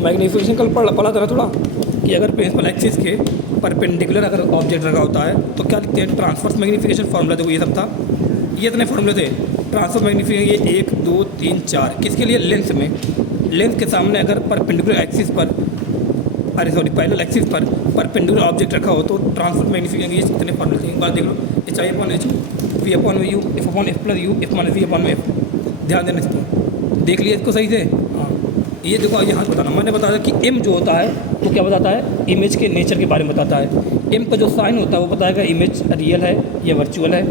Magnification कल पढ़ा था ना थोड़ा, कि अगर प्रिंसिपल एक्सिस के परपेंडिकुलर अगर ऑब्जेक्ट रखा होता है तो क्या लिखते हैं, ट्रांसफर्स मैग्नीफिकेशन फार्मूला। देखो ये सब था, ये इतने फार्मूले थे। ट्रांसफर मैग्नीफिकेशन ये 1 2 3 4 किसके लिए, लेंस में। लेंस के सामने अगर परपेंडिकुलर एक्सिस पर, अरे सॉरी पैरेलल एक्सिस पर परपेंडिकुलर ऑब्जेक्ट रखा हो तो ट्रांसफर मैग्नीफिकेशन ये कितने फार्मूले थे, एक बार देख लो। H I upon H, V upon U, F upon F plus U, F minus V upon F. ध्यान देना इसको, देख लिया इसको सही से। हाँ, ये देखो यहाँ बताना, मैंने बताया कि एम जो होता है वो क्या बताता है, इमेज के नेचर के बारे में बताता है। एम का जो साइन होता है वो बताएगा इमेज रियल है या वर्चुअल है।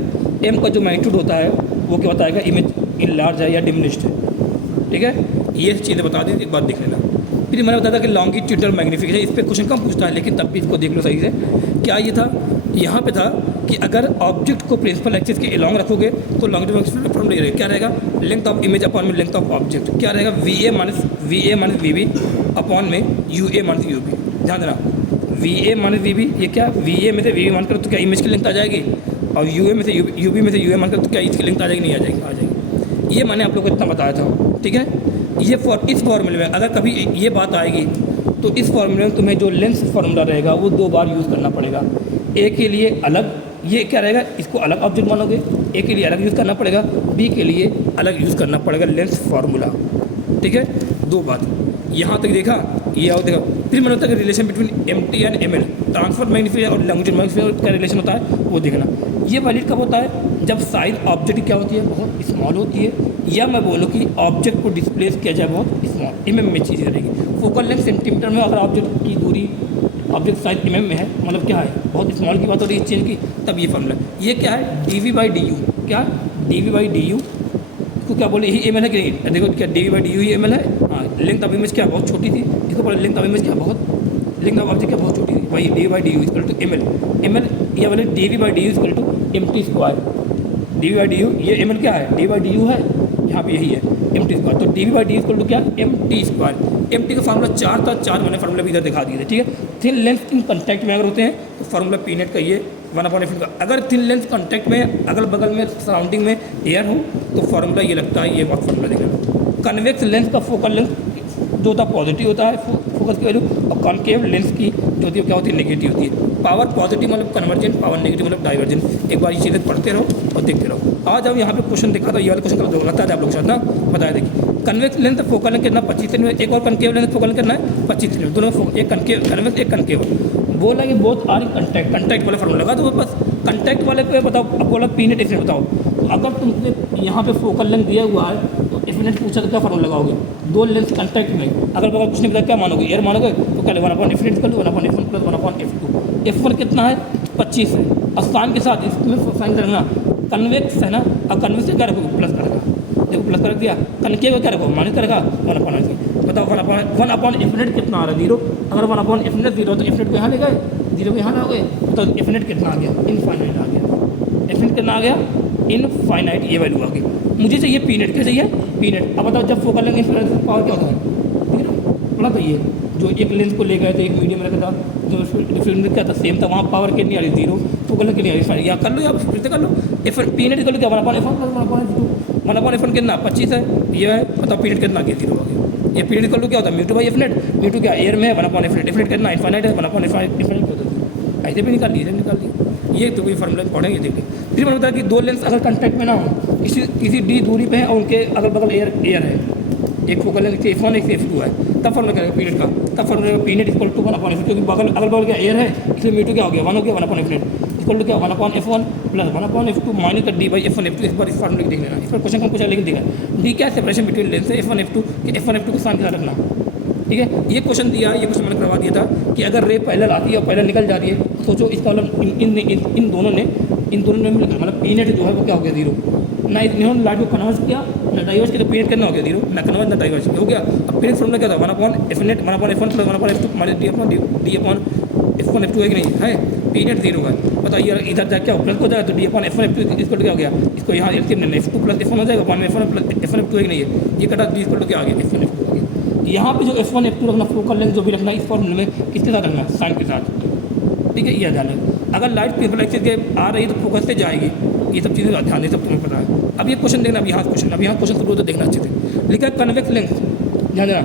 एम का जो मैग्नीट्यूड होता है वो क्या बताएगा, इमेज इन लार्ज है या डिमिनिश्ड है। ठीक है, ये चीज़ें बता दें, एक बार देख लेना। फिर मैंने बताया था कि लॉन्गिट्यूडनल मैग्नीफिकेशन, इस पर क्वेश्चन कम पूछता है लेकिन तब भी इसको देख लो सही से। क्या ये था, यहाँ पे था कि अगर ऑब्जेक्ट को प्रिंसिपल एक्सिस के अलॉन्ग रखोगे तो लॉन्गिट्यूडनल फॉर्म रहेगा, क्या रहेगा, लेंथ ऑफ इमेज अपॉन में लेंथ ऑफ ऑब्जेक्ट, क्या रहेगा, V A minus V B upon में U A minus U B. ध्यान देना, V A minus V B, ये क्या, वी ए में से वी बी मान कर तो क्या इमेज की लेंथ आ जाएगी, और यू ए में से यू बी में से यू ए मान कर तो क्या इसकी लेंथ आ जाएगी, नहीं आ जाएगी, आ जाएगी। ये मैंने आप लोग को इतना बताया था। ठीक है, ये इस फॉर्मूले में अगर कभी ये बात आएगी तो इस फॉर्मूले में तुम्हें जो लेंस फार्मूला रहेगा वो 2 बार यूज़ करना पड़ेगा। ए के लिए अलग, ये क्या रहेगा, इसको अलग ऑब्जेक्ट मानोगे, ए के लिए अलग यूज़ करना पड़ेगा, बी के लिए अलग यूज़ करना पड़ेगा लेंस फार्मूला। ठीक है, 2 बात यहाँ तक देखा, ये आओ देखा। फिर मैंने बताया कि relation between M T and M L, transfer magnification और लॉन्गिट्यूड मैग्नीफिकेशन का रिलेशन होता है वो देखना। ये वैलिड कब होता है, जब साइज ऑब्जेक्ट क्या होती है, बहुत स्मॉल होती है, या मैं बोलूँ कि ऑब्जेक्ट को डिस्प्लेस किया जाए बहुत स्मॉल, एमएम में चीज़ें रहेगी। फोकल लेंथ सेंटीमीटर में, अगर ऑब्जेक्ट की दूरी, ऑब्जेक्ट साइज एमएम में है, मतलब क्या है, बहुत स्मॉल की बात हो रही है इस चीज़ की, तब ये फॉर्मूला। ये क्या है, डी बाई डी यू, क्या डी बाई डी यू को क्या बोले, यही एम एल है कि नहीं, देखो क्या डी बाई डी यू ही एम एल है। हाँ, लेंथ ऑफ इमेज क्या बहुत छोटी थी, इसको बोले लेंथ ऑफ इमेज क्या बहुत, लेंथ ऑफ ऑब्जेक्ट क्या बहुत छोटी थी, वही D by D U equal to M L, या बोले D by D U equal to M T square. D by D U, ये एम एल क्या है, डी बाई डी यू है, यहाँ पे यही है एम टी स्क्वायर, तो D by D equal to क्या, M T square. M T का फार्मूला 4 था, 4 मैंने फार्मूला भी इधर दिखा दिए थे। ठीक है, थिन लेंथ इन कॉन्टैक्ट में अगर होते हैं तो फार्मूला पी नेट का ये 1/f का। अगर थिन लेंथ कॉन्टैक्ट में अगल बगल में सराउंडिंग में एयर हो तो फार्मूला ये लगता है, ये बात फार्मूला देखना। कन्वेक्स लेंस का फोकल लेंथ जो होता है पॉजिटिव होता है फोकस की वैल्यू, और कॉन्केव लेंस की जो होती है क्या होती है, नेगेटिव होती है। पावर पॉजिटिव मतलब कन्वर्जेंट, पावर नेगेटिव मतलब डाइवर्जेंट। एक बार ये चीज़ें पढ़ते रहो और देखते रहो। आज अब यहाँ पे क्वेश्चन देखा था, ये वाला क्वेश्चन लगता है आप लोग के साथ ना, बताया देखिए। कन्वेक्स लेंथ फोकल लेंथ कितना 25 सेंटीमीटर, एक और कनकेव लेंथ फोकल लेंथ कितना है 25 सेंटीमीटर, दोनों एक कनकेव कन्वेक्स एक कनकेव। बोला कि both are in contact, contact वाला फार्मूला लगा दो बस। कंटैक्ट वाले पे बताओ, अब बोला पी नेट एफ नेट बताओ। तो अगर तुमने यहाँ पे फोकल लेंथ दिया हुआ है तो एफ नेट पूछा तो क्या फार्मूला लगाओगे, 2 लेंथ कंटैक्ट में, अगर बगल कुछ नहीं पता क्या मानोगे, एयर मानोगे तो क्या 1/f नेट कर लो, 1/f1 प्लस 1/f2। F1 कितना है 25 है, और साइन के साथ इसमें साइन करना, कन्वेक्स है ना, और कन्वेक्स से क्या रखोगे, प्लस करेगा, देखो प्लस कर दिया, कनकेव क्या रखो माइनस करेगा 1/f। बताओ 1/f नेट कितना आ रहा है 0, अगर 1/f नेट 0 तो एफ नेट को यहाँ ले गए, 0 को यहाँ लाओगे तो एफ नेट कितना आ गया, इनफाइनाइट आ गया। एफ नेट कितना आ गया, इनफाइनाइट, ये वैल्यू आ गई। मुझे चाहिए पी नेट, क्या चाहिए पी नेट। अब बताओ जब फोकल लेंथ पावर क्या होता है, ठीक है ना, बड़ा तो ये जो एक लेंस को ले गए थे, एक मीडियम रखा था, जो डिफरेंट क्या था सेम था, वहाँ पावर कितनी आ रही 0, फोकल लेंथ कितनी आ रही, या कर लो या फिर से कर लो। एफ पी नेट इक्वल क्या 1/f1 प्लस 1/f2, 1/f1 कितना 25 है, ये है, बताओ पी नेट कितना गया 0 आ गया। ये पी नेट इक्वल क्या होता है mu two by F net, mu two क्या एयर में है 1/f नेट, एफ नेट कितना इनफाइनाइट है 1/f इनफाइनाइट होता है, ऐसे भी निकाल लीजिए, निकाल लीजिए। ये तो कोई फार्मूला पढ़ेंगे देखिए। फिर मैंने बताया कि 2 लेंस अगर कॉन्टैक्ट में ना हो, किसी डी दूरी पे है और उनके अगल बगल एयर है, एक फोकल लेंथ F1 एक F2 है, तब फार्मूला क्या है पी नेट का, तब formula P net equal to 1/f, क्योंकि अगल बगल क्या एयर है, इसलिए म्यू टू क्या हो गया 1 हो गया 1/f नेट इक्वल टू क्या 1/f1 प्लस 1/f2 माइनस का डी बाई F1 F2। इस बार इस फार्मूले को देख लेना, इस पर क्वेश्चन कौन पूछा लेकिन देखा डी क्या सेपरेशन बिटवीन लेंस है F1 F2 कि F1 F2 को साइन के साथ रखना। ठीक है, ये क्वेश्चन दिया, ये क्वेश्चन मैंने करवा दिया था कि अगर रे पैरेलल आती है और पैरेलल निकल जा रही है तो सोचो इसका मतलब इन दोनों ने मतलब पी नेट जो है वो क्या हो गया 0, ना इन्होंने लाइट को कन्वर्स किया ना डाइवर्स किया, तो पी नेट कितना हो गया 0, ना कन्वर्स ना डाइवर्स हो गया। अब फिर फॉर्मूला क्या था 1/f net 1/f1 plus 1/f2 minus d/f1 F2 है कि नहीं है, पी नेट 0 का। बताइए इधर जाके क्या प्लस हो जाएगा तो d/f1 F2 इसको क्या हो गया, इसको यहाँ एलसीएम लेना F2 प्लस F1 हो जाएगा 1/f1 प्लस F1 F2 है कि नहीं है, ये कटा d इसको क्या आ गया F1 F2 हो गया। यहाँ पे जो F1 F2 रखना फोकल लेंथ जो भी रखना इस फॉर्मूले में किसके साथ रखना, साइन के साथ। ठीक है, ये ध्यान रखना। अगर लाइट प्रिंसिपल एक्सिस के आ रही है तो फोकस से जाएगी, ये सब चीज़ें ध्यान दे, सब तुम्हें पता है। अब ये क्वेश्चन देखना, अब यहाँ क्वेश्चन शुरू हो तो देखना अच्छे से। लिखा है कन्वेक्स लेंस, ध्यान देना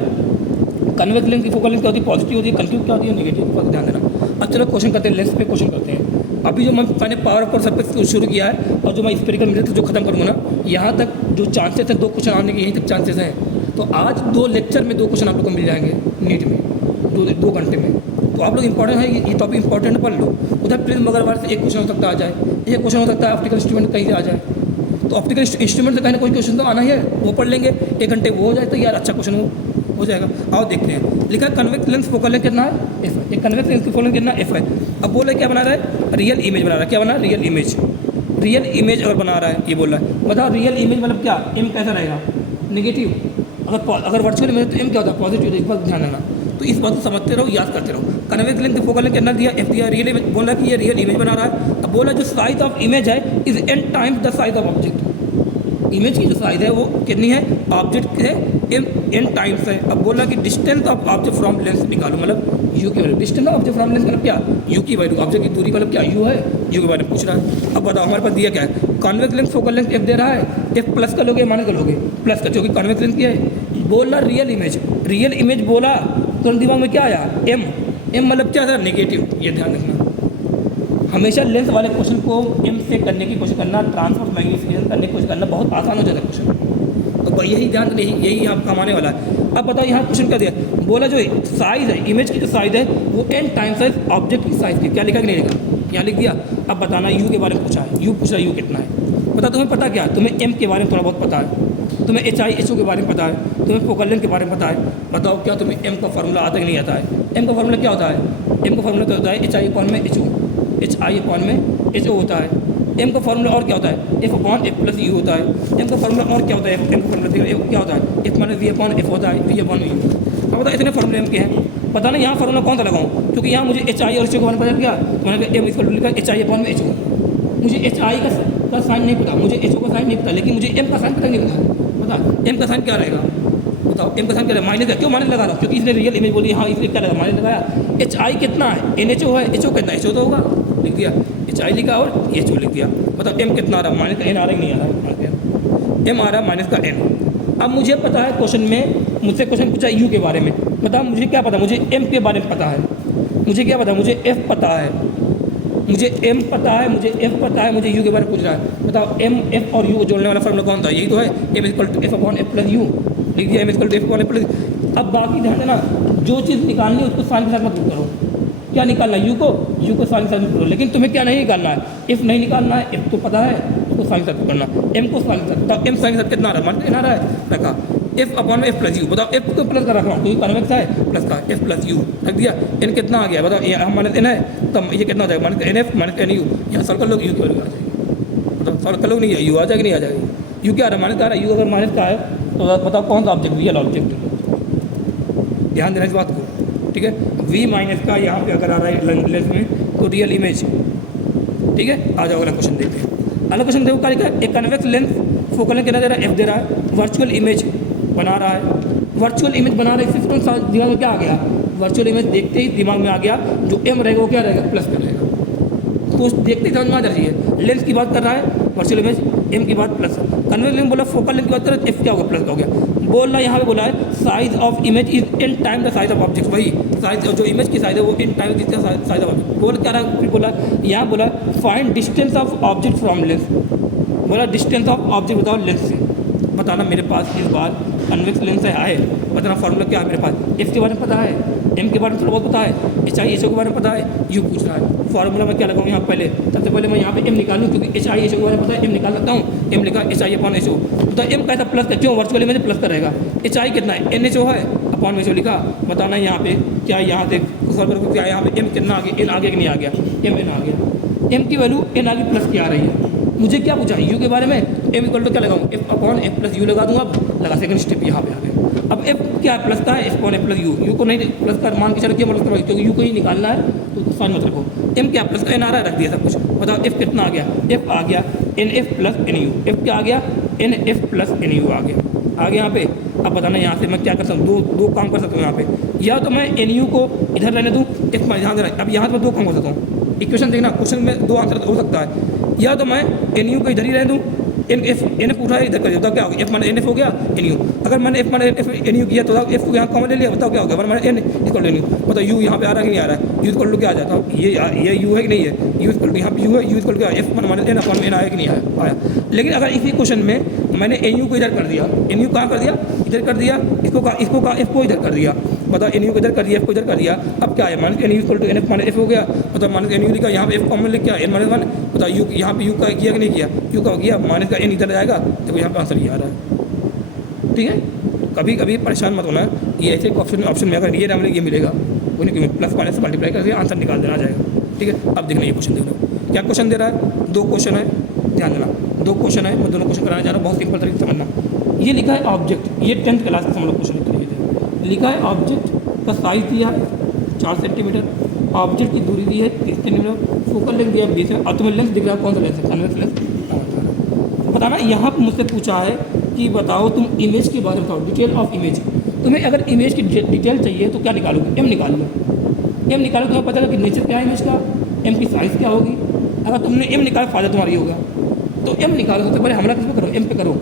कन्वेक्स लेंस की फोकल लेंथ क्या होती है, पॉजिटिव होती है, कंक्यू क्या होती है, नेगेटिव, पर ध्यान देना। अब चलो क्वेश्चन करते हैं, लेंस पे क्वेश्चन करते हैं। अभी जो मैंने पावर पर सरफेस शुरू किया है और जो मैं स्पेरिकल मिरर जो खत्म करूँगा ना, यहाँ तक जो चांसेस है 2 क्वेश्चन आने के, यहीं तक चांसेस हैं। तो आज 2 लेक्चर में 2 क्वेश्चन आप लोग को मिल जाएंगे नीट में, 2 घंटे में। तो आप लोग इंपॉर्टेंट है, ये टॉपिक इंपॉर्टेंट पढ़ लो। उधर प्रिज्म मगरवाल से एक क्वेश्चन हो सकता आ जाए, एक क्वेश्चन हो सकता है ऑप्टिकल इंस्ट्रूमेंट कहीं से आ जाए। तो ऑप्टिकल इंस्ट्रूमेंट से कहीं ना कोई क्वेश्चन तो आना ही है, वो पढ़ लेंगे 1 घंटे, वो हो जाए तो यार अच्छा क्वेश्चन हो जाएगा। आओ देखते हैं। लिखा है कन्वेक्स लेंस फोकल लेंथ कितना है, एफ है। एक कन्वेक्स लेंस की फोकल लेंथ कितना एफ है। अब बोले क्या बना रहा है, रियल इमेज बना रहा है। क्या बना रहा है, रियल इमेज। रियल इमेज अगर बना रहा है, ये बोल रहा है, बताओ रियल इमेज मतलब क्या, एम कैसा रहेगा, नेगेटिव। अगर वर्चुअल इमेज तो एम क्या होता है, पॉजिटिव। इस बात ध्यान देना। तो इस बात को समझते रहो, याद करते रहो। कन्वेक्स लेंस की फोकल लेंथ कितना दिया, एफ दिया। रियल इमेज बोला कि ये रियल इमेज बना रहा है। अब बोला जो साइज ऑफ इमेज है is an times the size of object. Image की जो साइज है वो कितनी है, ऑब्जेक्ट है एन टाइम्स है। अब बोला कि distance of object from lens निकालो, मतलब यू की value. Distance of object from lens मतलब क्या, यू की वैल्यू। ऑब्जेक्ट की दूरी मतलब क्या, यू है, यू के बारे में पूछ रहा है। अब बताओ हमारे पास दिया क्या है, convex lens focal length F दे रहा है। एफ प्लस का लोगे माइनस का लोगे, प्लस का, क्योंकि कॉन्वेक्स लेंस क्या है। बोला रियल इमेज, रियल इमेज बोला तुरंत दिमाग में क्या आया, एम। एम मतलब क्या था, नेगेटिव। ये ध्यान रखना, हमेशा लेंस वाले क्वेश्चन को एम से करने की कोशिश करना, ट्रांसफर मैग्नीफिकेशन करने की कोशिश करना, बहुत आसान हो जाता है क्वेश्चन। तो यही ध्यान नहीं, यही आप कमाने वाला है। अब बताओ यहाँ क्वेश्चन क्या दिया, बोला जो साइज है, इमेज की जो साइज है वो एन टाइम साइज ऑब्जेक्ट की साइज की। क्या लिखा कि नहीं लिखा, यहाँ लिख दिया। अब बताना यू के बारे में पूछा है, यू पूछ रहा है यू कितना है। बता तुम्हें पता क्या, तुम्हें एम के बारे में थोड़ा बहुत पता है, तुम्हें एच आई एच ओ के बारे में पता है, तुम्हें फोकल लेंथ के बारे में पता है। बताओ क्या तुम्हें एम का फार्मूला आता है कि नहीं आता है। एम का फार्मूला क्या होता है, एम का फार्मूला क्या होता है, एच आई अपॉन में H O, H I upon में एच ओ होता है। एम का फार्मूला और क्या होता है, F upon F plus U होता है। एम का फार्मूला और क्या होता है, एम का फार्मूला क्या होता है, F minus V upon F होता है, वी अपॉन यू। अब बताओ इतने फार्मूले एम के हैं, पता नहीं यहाँ फार्मूला कौन सा लगाऊँ, क्योंकि यहाँ मुझे एच आई और एच ओ के बारे में पता गया। तो मैंने कहा एम इसका लिखा एच आई अपॉन में एच ओ। मुझे एच आई का साइन नहीं पता, मुझे एच ओ का साइन नहीं पता, लेकिन मुझे एम का साइन पता नहीं पता। बता एम का साइन क्या रहेगा, बताओ एम का साइन क्या रहेगा, माइनस है। क्यों माइनस लगा रहा हूँ, क्योंकि इसने रियल इमेज बोली, हाँ इसलिए क्या लगा माइनस लगाया। एच आई कितना है, एन एच ओ है, एच ओ कितना, एच ओ तो होगा, लिख दिया। एच आई लिखा और एच ओ लिख दिया। बताओ एम कितना आ रहा है, माइनस का एन आ रहा है कि नहीं आ रहा है, एम आ रहा है माइनस का एन। अब मुझे पता है क्वेश्चन में मुझसे क्वेश्चन पूछा यू के बारे में। बताओ मुझे क्या पता, मुझे एम के बारे में पता है, मुझे क्या पता, मुझे एफ पता है, मुझे एम पता है, मुझे एफ पता है, मुझे यू के बारे में पूछ रहा है। बताओ एम एफ और यू को जोड़ने वाला फार्मूला कौन था, यही तो है, M equal to F upon F plus U. लिख दिया M equal to F upon F plus. अब बाकी ध्यान देना, जो चीज़ निकालनी है उसको साइन के साथ मत करो। क्या निकालना है, यू को साइन के साथ करो, लेकिन तुम्हें क्या नहीं निकालना है, एफ नहीं निकालना है, एफ तो पता है, उसको साइन के साथ करना, एम को साइन के साथ। बताओ एम साइन के साथ कितना आ रहा है, मान आ रहा है, रखा F upon F plus you. बताओ एफ को प्लस का रख रहा हूँ क्योंकि कन्वेक्स है, प्लस का एफ प्लस यू रख दिया। एन कितना आ गया, बताओ ये हम माइनस एन है, तब ये कितना हो जाएगा, minus N F minus N U. यहाँ सॉल्व कर लो, यू की वैल्यू आ जाएगी। बताओ सॉल्व कर लो, नहीं है यू आ जाएगी, नहीं आ जाएगी, यू क्या आ रहा है, माइनस का आ रहा है। यू अगर माइनस का है तो बताओ कौन सा ऑब्जेक्ट, रियल ऑब्जेक्ट। ध्यान देना इस बात को, ठीक है। वी माइनस का यहाँ पे अगर आ रहा है लेंस में तो रियल इमेज, ठीक है। आ जाओ अगला क्वेश्चन देखते हैं। अगला क्वेश्चन देखो क्या लिखा है, एक कन्वेक्स लेंस फोकल लेंथ कितना दे रहा है, एफ दे रहा है, वर्चुअल इमेज बना रहा है। वर्चुअल इमेज बना रहा है, इससे तुरंत दिमाग में क्या आ गया, वर्चुअल इमेज देखते ही दिमाग में आ गया जो एम रहेगा वो क्या रहेगा, प्लस का रहेगा। तो देखते ही समझ में आ जाती है, लेंस की बात कर रहा है, वर्चुअल इमेज, एम की बात प्लस। कन्वेक्स लेंस बोला फोकल लेंथ की बात कर रहा है, एफ क्या होगा, प्लस का हो गया। बोल रहा है यहाँ पे बोला है size of image is in time the size of object. वही साइज जो इमेज की साइज है वो इन टाइम जिसका साइज ऑफ ऑब्जेक्ट। बोल क्या रहा, फिर बोला यहाँ बोला find distance of object from lens. बोला डिस्टेंस ऑफ ऑब्जेक्ट बताओ लेंस से। बताना मेरे पास इस बार कन्वेक्स लेंस है, बताना फार्मूला क्या है मेरे पास। एफ के बारे में पता है, एम के बारे में थोड़ा बहुत पता है, एच आई एच ओ के बारे में पता है, यू पूछ रहा है। फार्मूला मैं क्या लगाऊँ यहाँ पहले, सबसे पहले मैं यहाँ पे एम निकालूँ क्योंकि एच आई एच ओ के बारे में पता है, एम निकाल सकता हूँ। एम लिखा H I upon H O, तो एम कैसा प्लस का, क्यों वर्चुअल इमेज प्लस का रहेगा। एच आई कितना है, एन एच ओ है, अपॉन एच ओ लिखा। बताना यहाँ पे क्या यहाँ से क्या यहाँ पे एम कितना आ गया, एन आ गया कि नहीं आ गया, एम एन आ गया। एम की वैल्यू एन आगे प्लस की आ रही है। मुझे क्या पूछा यू के बारे में, एम इक्वल टू क्या लगाऊँ, F upon F plus you लगा दूँगा। अब लगा सेकंड स्टेप यहाँ पे आ गया। अब एफ क्या है, प्लस का है, F upon F plus you. You को नहीं प्लस का मान के चलो क्यों प्लस करो, क्योंकि यू को ही निकालना है तो साइन मत रखो। एम क्या प्लस का एन आ रहा है, रख दिया सब कुछ। बताओ एफ कितना आ गया, एफ आ गया N F plus N U. F क्या आ गया, N F plus N U आ गया यहाँ पे। अब बताना यहाँ से मैं क्या कर सकता हूँ, दो काम कर सकता हूँ यहाँ पे। या तो मैं एन यू को इधर रहने दूँ, एफ में ध्यान देना। अब यहाँ से मैं 2 काम कर सकता हूँ, इक्वेशन देखना, क्वेश्चन में 2 आंसर हो सकता है। या तो मैं एन यू को इधर ही रहने दूँ एन एफ उठा इधर कर दिया, बताओ क्या होगा, एफ माइनस एन एफ हो गया एन यू। अगर मैंने F minus F N U किया तो एफ को यहाँ कॉमन ले लिया, बताओ क्या होगा, one minus N equal to N U. बताओ यू यहाँ पे आ रहा है कि नहीं आ रहा है, यू इक्वल टू क्या आ जाता है, ये यू है कि नहीं है, यू इक्वल टू यहाँ पे यू है, यू इक्वल टू क्या F one minus N upon N आया कि नहीं आया। लेकिन अगर इसी क्वेश्चन में मैंने एन यू को इधर कर दिया, एन यू कहाँ कर दिया, इधर कर दिया, इसको एफ को इधर कर दिया, बताओ एन यू को इधर कर दिया, एफ को इधर कर दिया, अब क्या है minus N U equal to N F minus F हो गया। मतलब माइनस एन यू लिखा, यहाँ पे एफ कॉमन लिख क्या एन माइनस वन, बताओ यू यहाँ पे यू का किया कि नहीं किया, यू का किया, माइनस का एन इधर जाएगा, देखो यहाँ पे आंसर ये आ रहा है। ठीक है, कभी कभी परेशान मत होना, ये ऐसे ऑप्शन में अगर ये ना मिले ये मिलेगा, कोई नहीं प्लस माइनस मल्टीप्लाई करके आंसर निकाल देना जाएगा। ठीक है, अब देखना ये क्वेश्चन देखना क्या क्वेश्चन दे रहा है, दो क्वेश्चन है, ध्यान देना दो क्वेश्चन है, मैं दोनों क्वेश्चन कराने जा रहा हूँ, बहुत सिंपल तरीके से समझना। ये लिखा है ऑब्जेक्ट, ये 10th क्लास का हम लोग क्वेश्चन लिखा है, ऑब्जेक्ट का साइज दिया है 4 सेंटीमीटर, ऑब्जेक्ट की दूरी दी है 30 सेंटीमीटर, फोकल लेंथ दिया 20 है, और तुम्हें लेंस दिख रहा है, कौन सा लेंस है, कन्वेक्स लेंस। बताना यहाँ पर मुझसे पूछा है कि बताओ तुम इमेज के बारे में बताओ, डिटेल ऑफ इमेज। तुम्हें अगर इमेज की डिटेल चाहिए तो क्या निकालोगे, एम निकाल लो, एम निकालो, तुम्हें पता है कि नेचर क्या है इमेज का, एम की साइज़ क्या होगी। अगर तुमने एम निकाला फायदा तुम्हारी होगा, तो एम निकालो, सबसे पहले हमला किस पे करो, एम पे करो।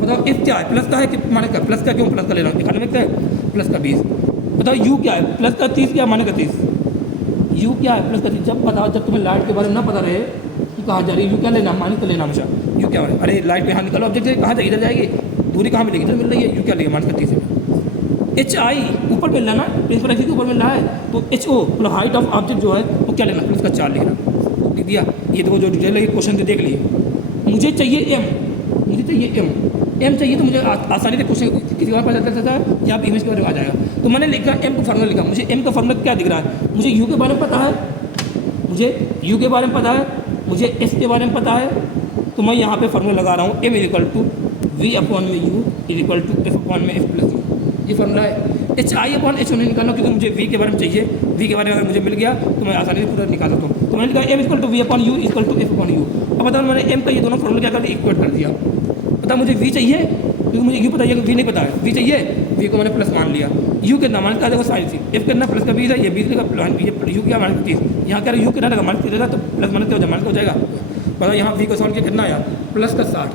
बताओ एफ क्या है, प्लस का है कि माने का, प्लस का क्यों प्लस का ले रहा हूँ, निकालने में क्या है प्लस का 20। बताओ यू क्या है, प्लस का 30 क्या माने का 30, यू क्या है प्लस का 30। जब बताओ, जब तुम्हें लाइट के बारे में ना पता रहे कि कहाँ जा रही है, यू क्या लेना, माने का लेना हमेशा, यू क्या है, अरे लाइट यहाँ निकालो, ऑब्जेक्ट कहाँ जाएगी, इधर जाएगी, दूरी कहाँ मिलेगी, इधर मिल रही है, यू क्या लेगा माने का 30 है। एच आई ऊपर मिल रहा है ना, प्रिंसिपल एक्सिस के ऊपर मिल रहा है, तो एच ओ मतलब हाइट ऑफ ऑब्जेक्ट जो है वो क्या लेना, प्लस का 4 लिखना, लिख दिया। ये देखो जो डिटेल है क्वेश्चन से देख लिए, मुझे चाहिए एम, मुझे चाहिए एम चाहिए, तो मुझे आसानी से क्वेश्चन किसी बार पता चल सकता है, यहाँ पे इमेज के बारे में आ जाएगा। तो मैंने लिखा एम का फार्मूला लिखा, मुझे एम का फार्मूला क्या दिख रहा है, मुझे यू के बारे में पता है, मुझे यू के बारे में पता है, मुझे एस के बारे में पता है, तो मैं यहाँ पे फार्मूला लगा रहा हूँ, M equal to V upon में U equal to F upon में एफ प्लस यू, ये फार्मूला है। एच आई अपॉन एच नहीं निकालना, क्योंकि मुझे वी के बारे में चाहिए, वी के बारे में अगर मुझे मिल गया तो मैं आसानी से पूरा निकाल सकता हूँ। तो मैंने लिखा M equal to V upon U equal to F upon U. अब बताओ मैंने एम का ये दोनों फॉर्मूला क्या कर दिया, इक्वेट कर दिया। पता मुझे वी चाहिए, क्योंकि मुझे यू पता है, वी नहीं पता है, वी चाहिए, वी को मैंने प्लस मान लिया। यू कितना मान का देखो साइज थी, एफ कितना प्लस का 20 है, ये 20 लगा, ये यू क्या माइनस 30, यहाँ क्या यू कितना लगा माइनस 30 लगा, तो प्लस माइनस क्या हो जाए, माइनस हो जाएगा। बताओ यहाँ वी को सॉल्व किया कितना आया, प्लस का 60,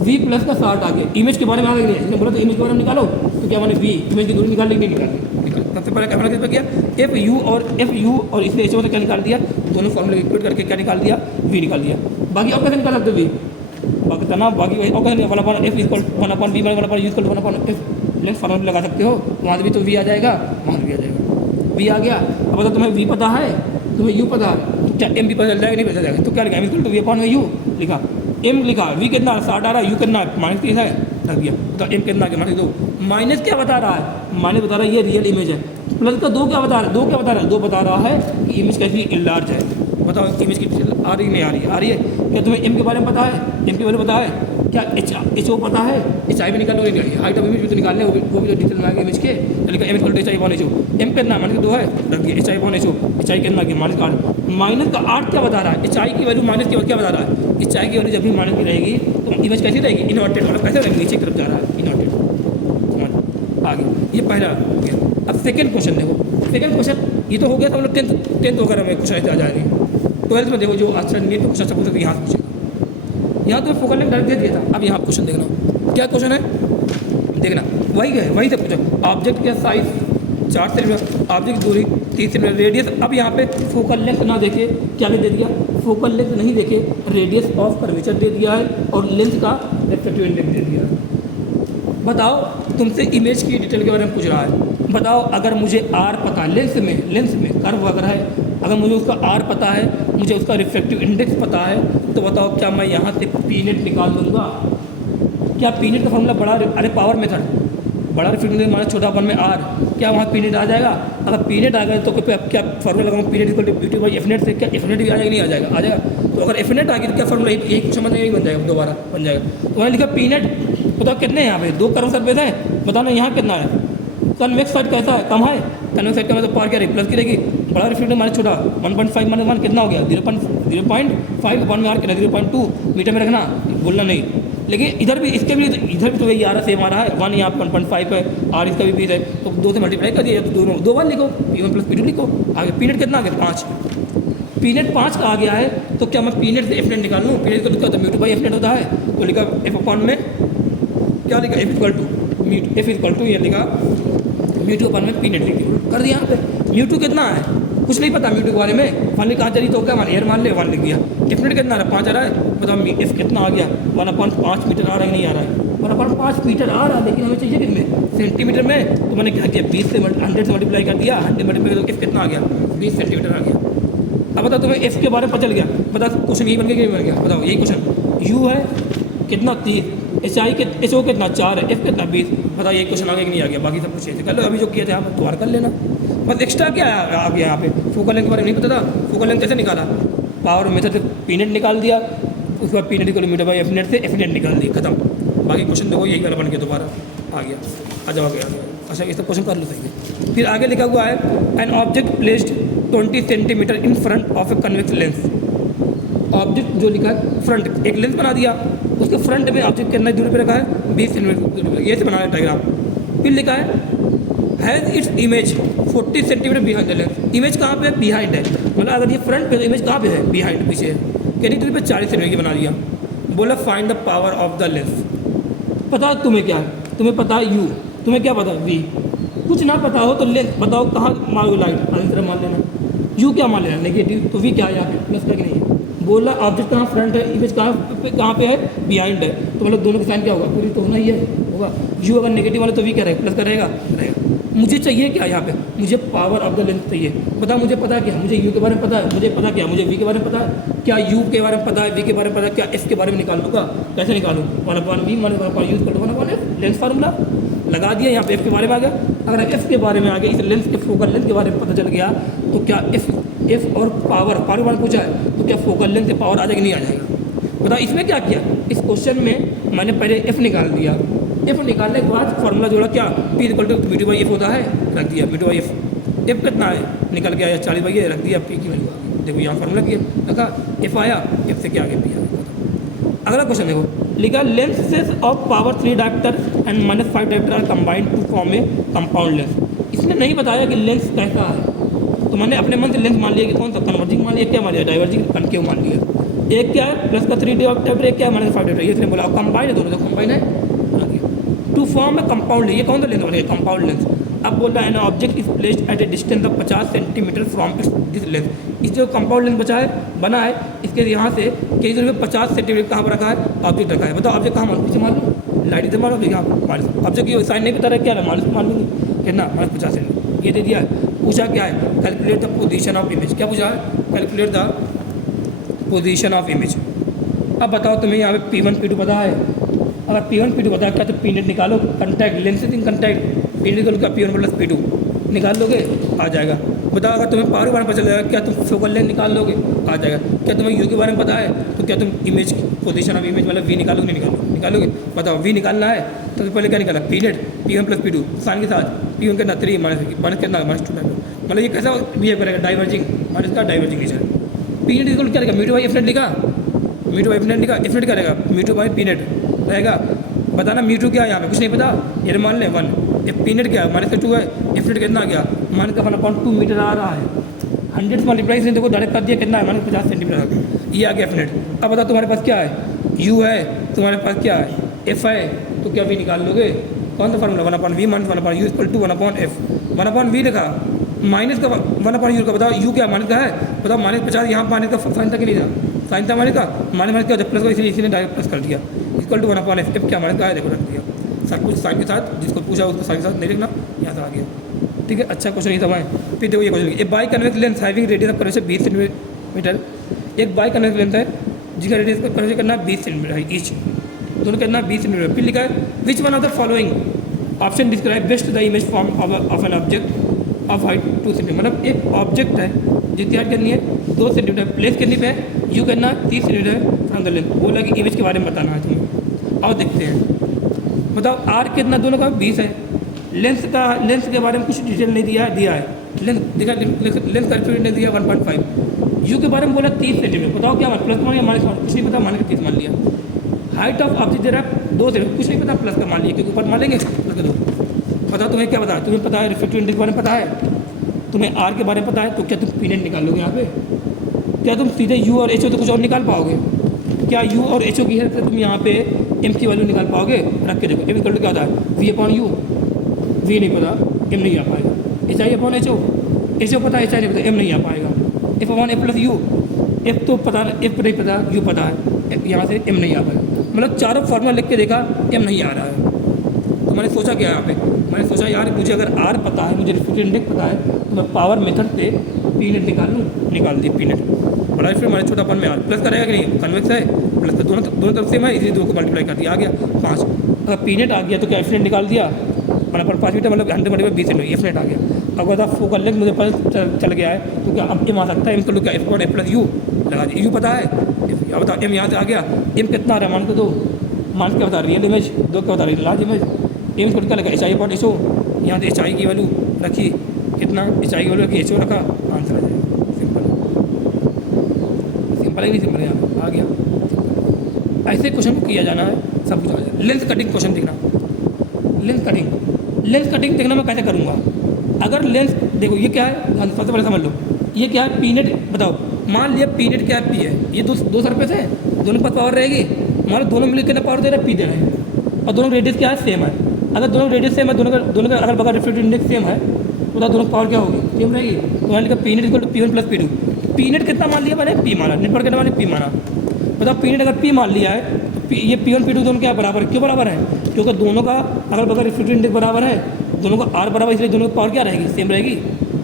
वी प्लस का 60 आ गया। इमेज के बारे में आ गया, इसने बोला तो इमेज के बारे में निकालो, तो क्या मैंने वी इमेज की दूरी निकाल ली, नहीं निकाल। सबसे पहले क्या किस पर किया, एफ यू और इसमें एच ओ से क्या निकाल दिया, दोनों फॉर्मूले इक्वेट करके क्या निकाल दिया, वी निकाल दिया। बाकी और कैसे निकाल सकते वी, बाकी तना बाकी और कैसे 1 F equal 1 V 1 U equal 1 F length formula लगा सकते हो, वहाँ भी तो वी आ जाएगा, वहाँ भी आ जाएगा, वी आ गया। अब अगर तुम्हें वी पता है, तुम्हें यू पता है, तो क्या एम भी पता चल जाएगा, नहीं पता चलेगा, तो क्या लिखा, इक्वल टू वी अपॉन में यू लिखा, एम लिखा, वी कितना 60 आ रहा है, यू कितना माइनस 30 है, रख दिया। तो एम कितना के माइनस 2, माइनस क्या बता रहा है, माइनस बता रहा है ये रियल इमेज है, प्लस का 2 क्या बता रहा है, 2 क्या बता रहा है, 2 बता रहा है कि इमेज कैसी इनलार्ज है। बताओ इमेज की डिटेल आ रही नहीं आ रही है, आ रही है। क्या तुम्हें एम के बारे में पता है, एम के बारे में पता है, क्या एच ओ पता है, एच आई भी निकालने वाली हाइट ऑफ इमेज भी तो निकालने, वो भी तो डिटेल में आएगा इमेज के, लिखा M equal to H I upon H O, M कितना माइनस 2 है, रख दिया H I upon H O, H I कितना माइनस 8, माइनस का 8 क्या बता रहा है, एच आई की वैल्यू माइनस की क्या बता रहा है, एच आई की वैल्यू जब भी माइनस की रहेगी तो इमेज कैसी रहेगी, इनवर्टेड, मतलब कैसे रहेगी, नीचे की तरफ जा रहा है, इनवर्टेड, समझ आगे। ये पहला हो गया। अब सेकेंड क्वेश्चन देखो, सेकेंड क्वेश्चन ये तो हो गया था, हम लोग टेंथ वगैरह में क्वेश्चन आ जाएंगे। 12th में देखो जो अच्छा नीट में क्वेश्चन पूछा, यहाँ से पूछेगा, यहाँ तो फोकल ने डायरेक्ट दे दिया था। अब यहाँ क्वेश्चन देखना, क्या क्वेश्चन है देखना, वही से पूछा, ऑब्जेक्ट का साइज 4 सेंटीमीटर, ऑब्जेक्ट दूरी 30 सेंटीमीटर, रेडियस। अब यहाँ पे फोकल लेंथ ना देखे क्या दे दिया, फोकल लेंथ नहीं देखे, रेडियस ऑफ कर्वेचर दे दिया है और लेंथ का रिफ्रैक्टिव इंडेक्स दे दिया है। बताओ तुमसे इमेज की डिटेल के बारे में पूछ रहा है। बताओ अगर मुझे आर पता है, लेंस में कर्व अगर है, अगर मुझे उसका आर पता है, मुझे उसका रिफ्रैक्टिव इंडेक्स पता है, तो बताओ क्या मैं यहाँ से पी नेट निकाल दूँगा। क्या पी नेट का फॉर्मूला बड़ा, अरे पावर मेथड, बड़ा रिफ्रैक्टिव माइनस छोटा अपन में आर, क्या वहाँ पी नेट आ जाएगा। अगर पी नेट आ गया तो क्या फॉर्मूला लगाऊँ, P net equal to beauty by F net से, क्या एफ नेट भी आ जाएगा, नहीं आ जाएगा, आ जाएगा। तो अगर एफ नेट आ गया तो क्या फॉर्मूला एक समझ नहीं बन जाएगा, दोबारा बन जाएगा। तो मैंने लिखा पी नेट, बताओ कितने हैं यहाँ पे, 2 कर्व सरफेस है, बताओ ना यहाँ कितना है, कन्वेक्स साइड कैसा है, कम है, कन्वेक्स साइड का मतलब पावर क्या रहेगी, प्लस की रहेगी, बड़ा रिफ्रैक्टिव माइनस छोटा, 1.5 माइनस 1 कितना हो गया, 0.5 अपॉन में आर कितना 0.2 मीटर में रखना, बोलना नहीं। लेकिन इधर भी इसके भी इधर भी तो वही आ रहा सेम आ रहा है, 1 यहाँ 1.5 है, आर इसका भी 20 है, तो 2 से मल्टीप्लाई कर दिया, तो दोनों 2 बार लिखो, P1 प्लस P2 लिखो, आगे पी नेट कितना आ गया 5, पी नेट 5 का आ गया है तो क्या मैं पी नेट से एफ नेट निकाल लूँ? पी नेट को क्या होता है mu two by F net होता है, तो लिखा एफ अपॉन में क्या लिखा F equal to mu, F equal to ये लिखा म्यू टू अपॉन में पी नेट लिख दिया, कर दिया यहाँ पे। म्यू टू कितना है कुछ नहीं पता म्यू टू के बारे में, मान ली कहाँ चली तो क्या मान एयर मान ले 1 लिख दिया। एफ नेट कितना आ रहा है 5 आ रहा है, बताओ एफ कितना आ गया 1/5 मीटर आ रहा है नहीं आ रहा है, 1/5 मीटर आ रहा है, लेकिन हमें चाहिए कितने सेंटीमीटर में, तो मैंने क्या किया 20 से 100 से मल्टीप्लाई कर दिया, 100 मल्टीप्लाई तो एफ कितना आ गया 20 सेंटीमीटर आ गया। अब बताओ तुम्हें एफ के बारे में पता चल गया, बता क्वेश्चन यही बन गया कि बन गया, बताओ यही क्वेश्चन यू है कितना 30, एच आई के एच ओ कितना 4 है, एफ कितना 20, बताओ ये क्वेश्चन आ गया कि नहीं आ गया, बाकी सब कुछ चेंज कर लो। अभी जो किया था यहाँ पर दोबारा कर लेना, बस एक्स्ट्रा क्या आ गया यहाँ पे, फोकल लेंथ के बारे में नहीं पता था, फोकल लेंथ कैसे निकाला, पावर मेथड से पी नेट निकाल दिया, उसके बाद P net equal metre by F net से एफ नेट निकाल दिया, खत्म। बाकी क्वेश्चन देखो यही वाला बन के दोबारा आ गया, आ जाओ गया। अच्छा ये सब क्वेश्चन कर लो सही। फिर आगे लिखा हुआ है an object placed 20 centimetre in front of a convex lens. Object जो लिखा है फ्रंट, एक लेंस बना दिया, उसके फ्रंट में ऑब्जेक्ट कितना दूरी पे रखा है 20 सेंटीमीटर दूरी पे, ये से बनाना है डायग्राम। फिर लिखा है has its image 40 centimetre behind the lens. Image कहाँ पे है बिहाइंड है, मतलब अगर ये फ्रंट पे तो इमेज कहाँ पे है बिहाइंड पीछे है, कितनी दूरी पे 40 सेंटीमीटर की बना दिया। बोला find the power of the lens. पता तुम्हें क्या है, तुम्हें पता है यू, तुम्हें क्या पता है वी, कुछ ना पता हो तो लेंस बताओ कहाँ मारोगे लाइट, आंसर मान लेना। यू क्या मान लेना नेगेटिव, तो वी क्या है यहाँ पे प्लस है कि नहीं है। बोला ऑब्जेक्ट कहाँ फ्रंट है, इमेज कहाँ पे है बिहाइंड है, तो मतलब दोनों का साइन क्या होगा पूरी तो होना ही है होगा। यू अगर नेगेटिव वाला तो वी क्या रहेगा प्लस करेगा रहेगा। मुझे चाहिए क्या यहाँ पे, मुझे पावर ऑफ द लेंस चाहिए। बताओ मुझे पता क्या, मुझे यू के बारे में पता है, मुझे पता क्या, मुझे वी के बारे में पता है, क्या यू के बारे में पता है, वी के बारे में पता है, क्या एफ के बारे में निकालूंगा, कैसे निकालूँ 1/v माने 1/v यूज कर लो 1/f लेंस फार्मूला लगा दिया, यहाँ पे एफ के बारे में आ गया। अगर एफ के बारे में आ गया, इस लेंस के फोकल लेंथ के बारे में पता चल गया, तो क्या एफ और पावर बारे पूछा है तो क्या फोकल लेंथ से पावर आ जाएगा नहीं आ जाएगा। बताओ इसमें क्या किया, इस क्वेश्चन में मैंने पहले एफ निकाल दिया, एफ निकालने के बाद फॉर्मूला जोड़ा क्या P equal to mu two by F होता है, रख दिया mu two by F. F कितना है निकल के आया 40 बाई रख दिया, पी की वैल्यू आ गई। देखो यहाँ फॉर्मूला किया रखा, एफ आया, एफ से क्या आगे पी आया। अगला क्वेश्चन देखो लिखा lenses of power 3 dioptre and -5 dioptre are combined to form a compound lens. इसने नहीं बताया कि लेंस कैसा है, तो मैंने अपने मन से लेंस मान लिया कि कौन सा कन्वर्जिंग मान लिया, क्या मान लिया डाइवर्जिंग कनकेव मान लिया। एक क्या है प्लस का 3 डायप्टर, एक क्या है -5 डायप्टर, ये इसने बोला कंबाइंड है, दोनों तो कंबाइंड है टू फॉर्म ए कंपाउंड। ये कौन सा लेंस बनेगा कंपाउंड लेंस। अब बोल रहा है ना object is placed at A distance of 50 centimetre from this lens. इस जो कंपाउंड लेंस बचा है बना है, इसके यहाँ से कई दूरी पे 50 सेंटीमीटर कहाँ पर रखा है ऑब्जेक्ट रखा है। बताओ ऑब्जेक्ट कहाँ पीछे मान लो लाइट से मारो, यहाँ ऑब्जेक्ट की साइन नहीं पता रहा क्या है माइनस मान लूँगी कितना -50 सेंटीमीटर ये दे दिया है। पूछा क्या है calculate the position of image, क्या पूछा है calculate the position of image. अब बताओ तुम्हें यहाँ पे P1 P2 पता है, अगर P1 P2 पता है क्या तो पी नेट निकालो, कंटैक्ट लेंसेज इन कंटैक्ट पी नेट का P1 प्लस P2 निकाल लोगे आ जाएगा। बताओ अगर तुम्हें पावर के बारे में पता चल जाएगा क्या तुम फोकल लेंथ निकाल लोगे आ जाएगा। क्या तुम्हें यू के बारे में पता है तो क्या तुम इमेज पोजीशन ऑफ इमेज मतलब वी निकालोगे नहीं निकालोगे। बताओ वी निकालना है तो पहले क्या निकाला P net P1 plus P2 sign के साथ P1 कितना 3 माइनस कितना -2 मतलब ये कैसा बिहेव करेगा डाइवर्जिंग माइनस का diverging nature. P net equal क्या रहेगा mu two by F net लिखा, mu two by F net लिखा, एफ नेट क्या रहेगा mu two by P net रहेगा। बताना म्यू टू क्या है यहाँ पे कुछ नहीं पता, ये मान ले 1 एफ पी नेट क्या है -2 है, एफ नेट कितना आ गया -1/2 मीटर आ रहा है। 100 से मल्टीप्लाई से देखो डायरेक्ट कर दिया कितना है -50 सेंटीमीटर आ गया, ये आ गया एफ नेट। अब बताओ तुम्हारे पास क्या है यू है, तुम्हारे पास क्या है एफ है, तो क्या वी निकाल लोगे कौन सा formula 1/v minus 1/u equal to 1/f 1/v लिखा माइनस का 1/u का। बताओ यू क्या माइनस का है, बताओ -50 यहाँ माइनस का साइन था कि नहीं था, साइन था माइनस का माइनस क्या प्लस का इसलिए इसी ने डायरेक्ट प्लस कर दिया इक्वल टू 1/f। एफ क्या माइनस का है देखो रख दिया सब कुछ साइन के साथ, जिसको पूछा उसको साइन के साथ नहीं लिखना, यहाँ से आ गया ठीक है। अच्छा क्वेश्चन नहीं था मैं। फिर देखो ये क्वेश्चन एक by convex lens having radius of curvature 20 centimetre, एक बाई कन्वेक्स लेंस है जिसका रेडियस का कर्वेचर करना 20 सेंटीमीटर है ईच, दोनों करना 20 सेंटीमीटर। फिर लिखा है which one of the following option describe best the image form of N object of height 2 centimetre. मतलब एक ऑब्जेक्ट है जितनी हाइट करनी है 2 सेंटीमीटर, प्लेस करनी पे यू करना 30 सेंटीमीटर फ्रॉम द लेंथ। बोला कि इमेज के बारे में बताना है तुम्हें, आओ देखते हैं। बताओ आर कितना दोनों का 20 है, लेंस के बारे में कुछ डिटेल नहीं दिया है लेंस देखा लेंस कैलकुलेट नहीं दिया 1.5। यू के बारे में बोला 30 सेंटीमीटर, बताओ क्या प्लस मान लिया माइनस मान कुछ नहीं पता मान के 30 मान लिया। हाइट ऑफ ऑब्जेक्ट जरा 2 सेंटीमीटर कुछ नहीं पता प्लस का मान लिया क्योंकि ऊपर मान लेंगे प्लस का 2। बताओ तुम्हें क्या पता, तुम्हें पता है रिफ्लेक्टिव इंडेक्स के बारे में पता है, तुम्हें आर के बारे में पता है, तो क्या तुम पी नेट निकाल लोगे यहाँ पे क्या तुम सीधे यू और एच ओ तो कुछ और निकाल पाओगे? क्या यू और एच ओ की हेल्प से तुम यहाँ पे एम की वैल्यू निकाल पाओगे? रख के देखो, एम इक्वल टू क्या होता है? V upon you. वी नहीं पता, एम नहीं आ पाएगा। H I upon H O पता है, एच आई नहीं पता, एम नहीं आ पाएगा। एफ अपॉन ए प्लस यू, एफ तो पता, एफ नहीं पता, यू पता है, यहाँ से एम नहीं आ पाएगा। मतलब चारों फार्मूला लिख के देखा, एम नहीं आ रहा है। तो मैंने सोचा क्या यहाँ पे, मैंने सोचा यार मुझे अगर आर पता है, मुझे रिफ्यूज इंडेक्स पता है, तो मैं पावर मेथड से पी नेट निकाल लूँ, निकाल दी पी नेट। बड़ा फिर हमारे छोटा अपन में आर प्लस करेगा कि नहीं, कन्वेक्स है, प्लस दोनों तरफ से मैं इसी दो को मल्टीप्लाई कर दिया, आ गया 5। अगर पी नेट आ गया तो क्या एफ नेट निकाल दिया, पर 5 मीटर मतलब 100 मल्टीप्लाई 20 एफ नेट आ गया। अगर आप फोकल लेंथ मुझे पता चल गया है तो क्या अब एम आ सकता है, एम को क्या एफ और एफ प्लस यू लगा दी, यू पता है, या बता एम यहाँ से आ गया। एम कितना आ रहा है मान को 2, मान क्या बता रियल इमेज, 2 क्या बता रही है लार्ज इमेज। एम को क्या लगा H I upon H O, यहाँ से एच आई की वैल्यू रखी, कितना एच आई की वैल्यू रखी, एच ओ रखा, आंसर आ जाएगा। सिंपल है नहीं सिंपल है, यहाँ आ गया। ऐसे क्वेश्चन को किया जाना है, सब कुछ आ जाए। लेंथ कटिंग क्वेश्चन देखना, लेंथ कटिंग देखना मैं कैसे करूँगा। अगर लेंथ देखो ये क्या है, सबसे पहले समझ लो ये क्या है, पी नेट बताओ। मान लिया पी नेट क्या है, पी है, ये दो सरफेस है, दोनों के पास पावर रहेगी। मान लो दोनों मिलकर कितना पावर दे रहे हैं, पी दे रहे हैं, और दोनों रेडियस क्या है, सेम है। अगर दोनों रेडियस सेम है, दोनों का अगर बगैर रिफ्लेक्टिव इंडेक्स सेम है, तो बताओ दोनों पावर क्या होगी, सेम रहेगी। तो मान लिया P net equal to P one plus P two. P net कितना मान लिया मैंने, पी माना, नेट पर कितना माना, पी माना। बताओ पी नेट अगर पी मान लिया है तो ये पी वन पी टू दोनों क्या बराबर है, क्यों बराबर है, क्योंकि दोनों का अगर बगैर रिफ्लेक्टिव इंडेक्स बराबर है, दोनों का आर बराबर, इसलिए दोनों की पावर क्या रहेगी, सेम रहेगी।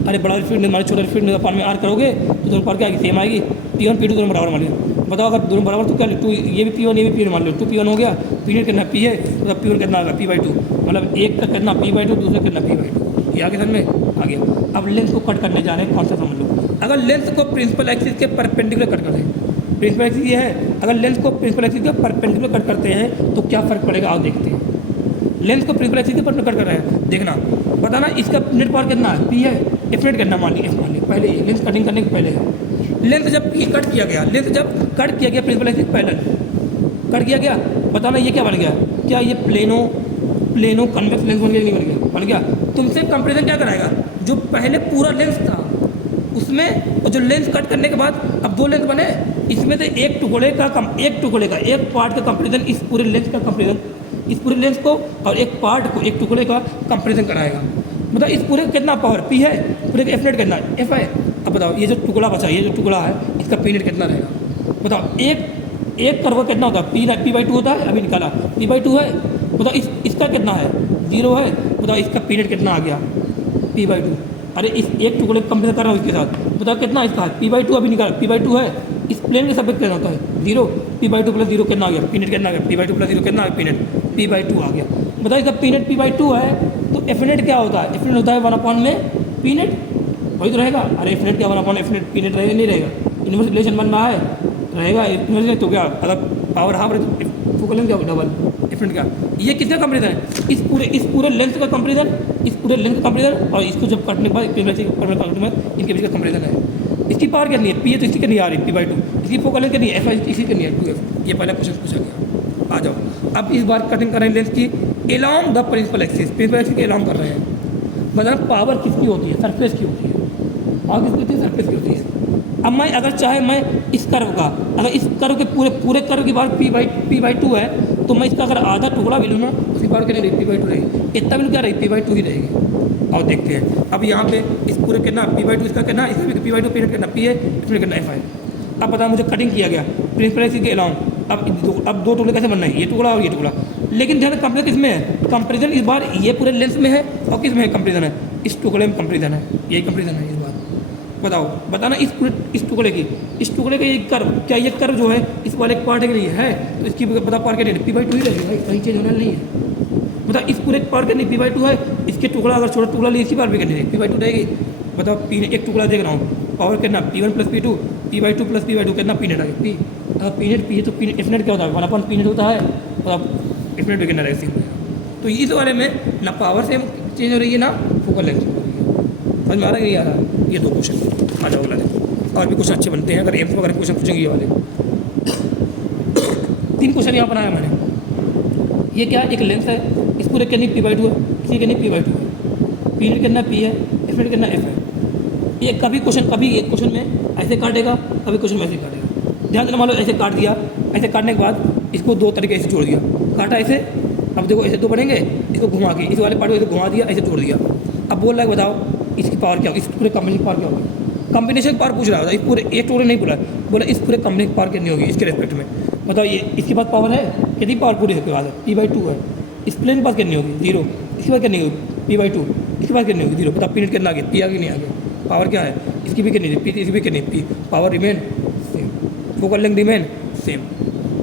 अरे बड़ा रिफ्लेक्टिव हमारे छोटा रिफ्लेक्टिव पावर में आर करोगे तो दोनों पावर क्या आएगी, सेम आएगी। पी वन पी टू दोनों बराबर मान लिया। बताओ अगर दोनों बराबर तो क्या, टू ये भी पी वन ये भी पी वन मान लो, 2 पी वन हो गया, पी नेट कितना पी है, मतलब पी वन कितना आएगा, पी बाई टू, मतलब एक का कितना पी बाई टू, दूसरे कितना पी बाई टू। ये आगे समझ में आ गया। अब लेंथ को कट करने जा रहे हैं, कौन सा समझ लो। अगर लेंथ को प्रिंसिपल एक्सिस के परपेंडिकुलर कट कर दें, प्रिंसिपल एक्सिस ये है, अगर लेंथ को प्रिंसिपल एक्सिस के परपेंडिकुलर कट करते हैं तो क्या फ़र्क पड़ेगा, आओ देखते हैं। लेंथ को प्रिंसिपल एक्सिस के परपेंडिकुलर कट कर रहे हैं, देखना बताना इसका नेट पावर कितना है, पी है, एफ नेट कितना मान ली, एफ मान ली पहले, ये लेंथ कटिंग करने के पहले है। लेंथ जब कट किया गया, लेंथ जब कट किया गया प्रिंसिपल एक्सिस पैरेलल कट किया गया, बताना ये क्या बन गया, क्या ये प्लेनो कन्वेक्स लेंस बन गया, नहीं बन गया, बन गया। तुमसे कंपेरिजन क्या कराएगा, जो पहले पूरा लेंस था उसमें और जो लेंस कट करने के बाद अब 2 लेंस बने, इसमें से एक टुकड़े का एक पार्ट का कंपेरिजन, इस पूरे लेंस का कंपेरिजन, इस पूरे लेंस को और एक पार्ट को, एक टुकड़े का कंपेरिजन कराएगा। मतलब इस पूरे कितना पावर पी है, पूरे एफ नेट कितना एफ है। अब बताओ ये जो टुकड़ा बचा, ये जो टुकड़ा है इसका पी नेट कितना रहेगा, बताओ। एक कर्व का कितना होता है, पी बाई टू होता है, अभी निकाला पी बाई टू है। बताओ इसका कितना है, 0 है। बताओ इसका पी नेट कितना आ गया, पी बाई टू। अरे इस एक टुकड़े का कंपेयर कर रहा हूँ इसके साथ, बताओ कितना इसका है, पी बाई टू, अभी निकाला पी बाई टू है। इस प्लेन के सब कितना होता है 0, पी बाई टू प्लस 0 कितना आ गया, पी नेट कितना आ गया, पी बाई टू प्लस 0 कितना आ गया, P net P by two आ गया। बताओ इसका P net P by two है, तो एफ नेट क्या होता है, एफ नेट होता है 1 में पी नेट, वही तो रहेगा। अरे एफ नेट क्या 1 एफ नेट, पी नेट रहेगा नहीं रहेगा, इनवर्स रिलेशन बन रहा है, रहेगा इनवर्स। तो क्या अगर पावर हाफ रहे तो फोकल लेंथ क्या होगा, डबल एफ नेट का। ये किसका कंपेरिजन है, इस पूरे लेंथ का कंपेरिजन, इस पूरे लेंथ का कंपेरिजन, और इसको जब काटने के बाद इनके बीच का कंपेरिजन है। इसकी पावर कितनी है, पी है तो इसकी कितनी आ रही है, पी बाई टू। इसकी फोकल लेंथ कितनी है, एफ आई, इसी कितनी है 2f। ये पहला क्वेश्चन पूछा गया। आ जाओ अब इस बार कटिंग कर रहे हैं लेंथ की along the principal axis, principal axis के एलॉन्ग कर रहे हैं। बताना पावर किसकी होती है, सरफेस की होती है, और किसकी होती है, सरफेस की होती है। अब मैं अगर चाहे मैं इस कर्व का, अगर इस कर्व के पूरे कर्व की बार पी बाई टू है, तो मैं इसका अगर आधा टुकड़ा भी लूँ ना, उसकी बार क्या रहेगी, पी बाई टू रहेगी। इतना भी क्या रहेगी, पी बाई टू ही रहेगी। और देखते हैं अब यहाँ पे इस पूरे कितना पी बाई टू, इसका कितना, इसका भी P by to, P net कितना पी है, इसमें कितना एफ है। अब बताओ मुझे कटिंग किया गया प्रिंसिपल एक्सिस के अलाउंग। अब 2 टुकड़े कैसे बनना है, ये टुकड़ा और ये टुकड़ा। लेकिन ध्यान कंपेरिजन किस में है, कंपेरिजन इस बार ये पूरे लेंस में है, और किस में है कंपेरिजन है, इस टुकड़े में कंपेरिजन है, यही कंपेरिजन है इस बार। बताओ बताना इस टुकड़े के एक कर्व, क्या ये कर्व जो है इस वाले पार्ट के लिए है, तो इसकी बता पार के पी बाई टू ही रहेगी, कहीं चेंज होने नहीं है। बताओ इस पूरे पार्ट के नहीं पी बाई टू है, इसके टुकड़ा अगर छोटा टुकड़ा लिए इसकी पार भी करनी है, पी बाई टू रहेगी। बताओ एक टुकड़ा देख रहा हूँ, पावर कितना P one plus P two, P by two plus P by two कितना पी नेट आ गया, पी नेट पी है तो पी एफ नेट क्या होता है, 1 पी नेट होता है, और एफ नेट भी कितना रहेगा। तो इस वाले में ना पावर से चेंज हो रही है ना फोकल लेंथ हो रही है। समझ में आ रहा है, ये आ रहा है। ये 2 क्वेश्चन आ जाओ अगला देखो, और भी क्वेश्चन अच्छे बनते हैं अगर एम्स वगैरह क्वेश्चन पूछेंगे ये वाले। 3 क्वेश्चन यहाँ बनाया मैंने। ये क्या एक लेंथ है, इस पूरे कितनी पी बाई टू है, इसी कितनी पी बाई टू है, पी नेट कितना पी है, एफ नेट कितना एफ है। ये कभी एक क्वेश्चन में ऐसे काटेगा, कभी क्वेश्चन में ऐसे काटेगा। ध्यान देना, मान लो ऐसे काट दिया, ऐसे काटने के बाद इसको दो तरीके से जोड़ दिया, काटा ऐसे, अब देखो ऐसे दो बनेंगे, इसको घुमा के इस वाले पार्ट को ऐसे घुमा दिया, ऐसे जोड़ दिया। अब बोल रहा है बताओ इसकी पावर क्या होगी, इस पूरे कॉम्बिनेशन की पावर क्या होगी। कॉम्बिनेशन पावर पूछ रहा था, इस पूरे एक टोटल नहीं बोला, बोला इस पूरे कॉम्बिनेशन की पावर कितनी होगी इसके रेस्पेक्ट में। बताओ ये इसके पास पावर है, कितनी पावर पूरी इसके पास है, P/2 है। इस प्लेन के पास कितनी होगी, 0। इसके पास कितनी होगी, P/2। इसके पास कितनी होगी, 0। बताओ पीरियड कितना आ गया, P आ गया नहीं आ गया, पावर क्या है, इसकी भी कितनी थी, P, इसकी भी कितनी P, power remain same, focal length remain same.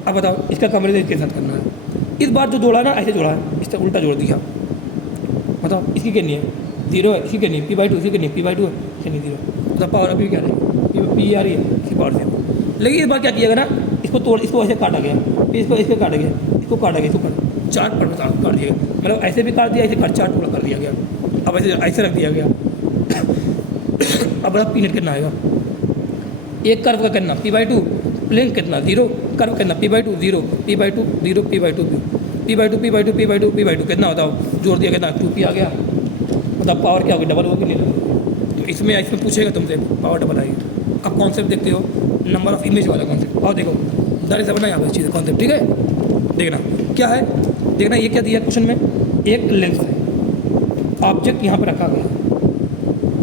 अब बताओ इसका कॉम्बिनेशन इसके साथ करना है। इस बार जो जोड़ा ना ऐसे जोड़ा है, इससे उल्टा जोड़ दिया। बताओ इसकी कितनी है, 0 है, इसकी कितनी है, P/2, इसकी कितनी है, P/2 है, कितनी 0। मतलब पावर अभी क्या नहीं, P आ रही है, इसकी पावर सेम। लेकिन इस बार क्या किया गया ना, इसको तोड़, इसको ऐसे काटा गया, फिर इसको काटा गया, इसको काटा गया, इसको चार पार्ट में काट दिया गया, मतलब ऐसे भी काट दिया, ऐसे चार टुकड़ा कर दिया गया। अब ऐसे रख दिया गया। अब बड़ा पीरियड कितना आएगा, एक कर्व का कितना, P/2, प्लेन कितना 0, कर्व कितना P/2 0, P/2 0, P/2 कितना बताओ, जोड़ दिया कितना 2P आ गया। मतलब पावर क्या होगी, डबल होगी नहीं। तो इसमें पूछेगा तुमसे पावर डबल आएगी। अब कॉन्सेप्ट देखते हो, नंबर ऑफ इमेज वाला कॉन्सेप्ट। और देखो दारी से बना यहाँ पर चीज़ कॉन्सेप्ट, ठीक है। देखना क्या है, देखना ये क्या दिया क्वेश्चन में, एक लेंस है, ऑब्जेक्ट यहाँ पर रखा गया।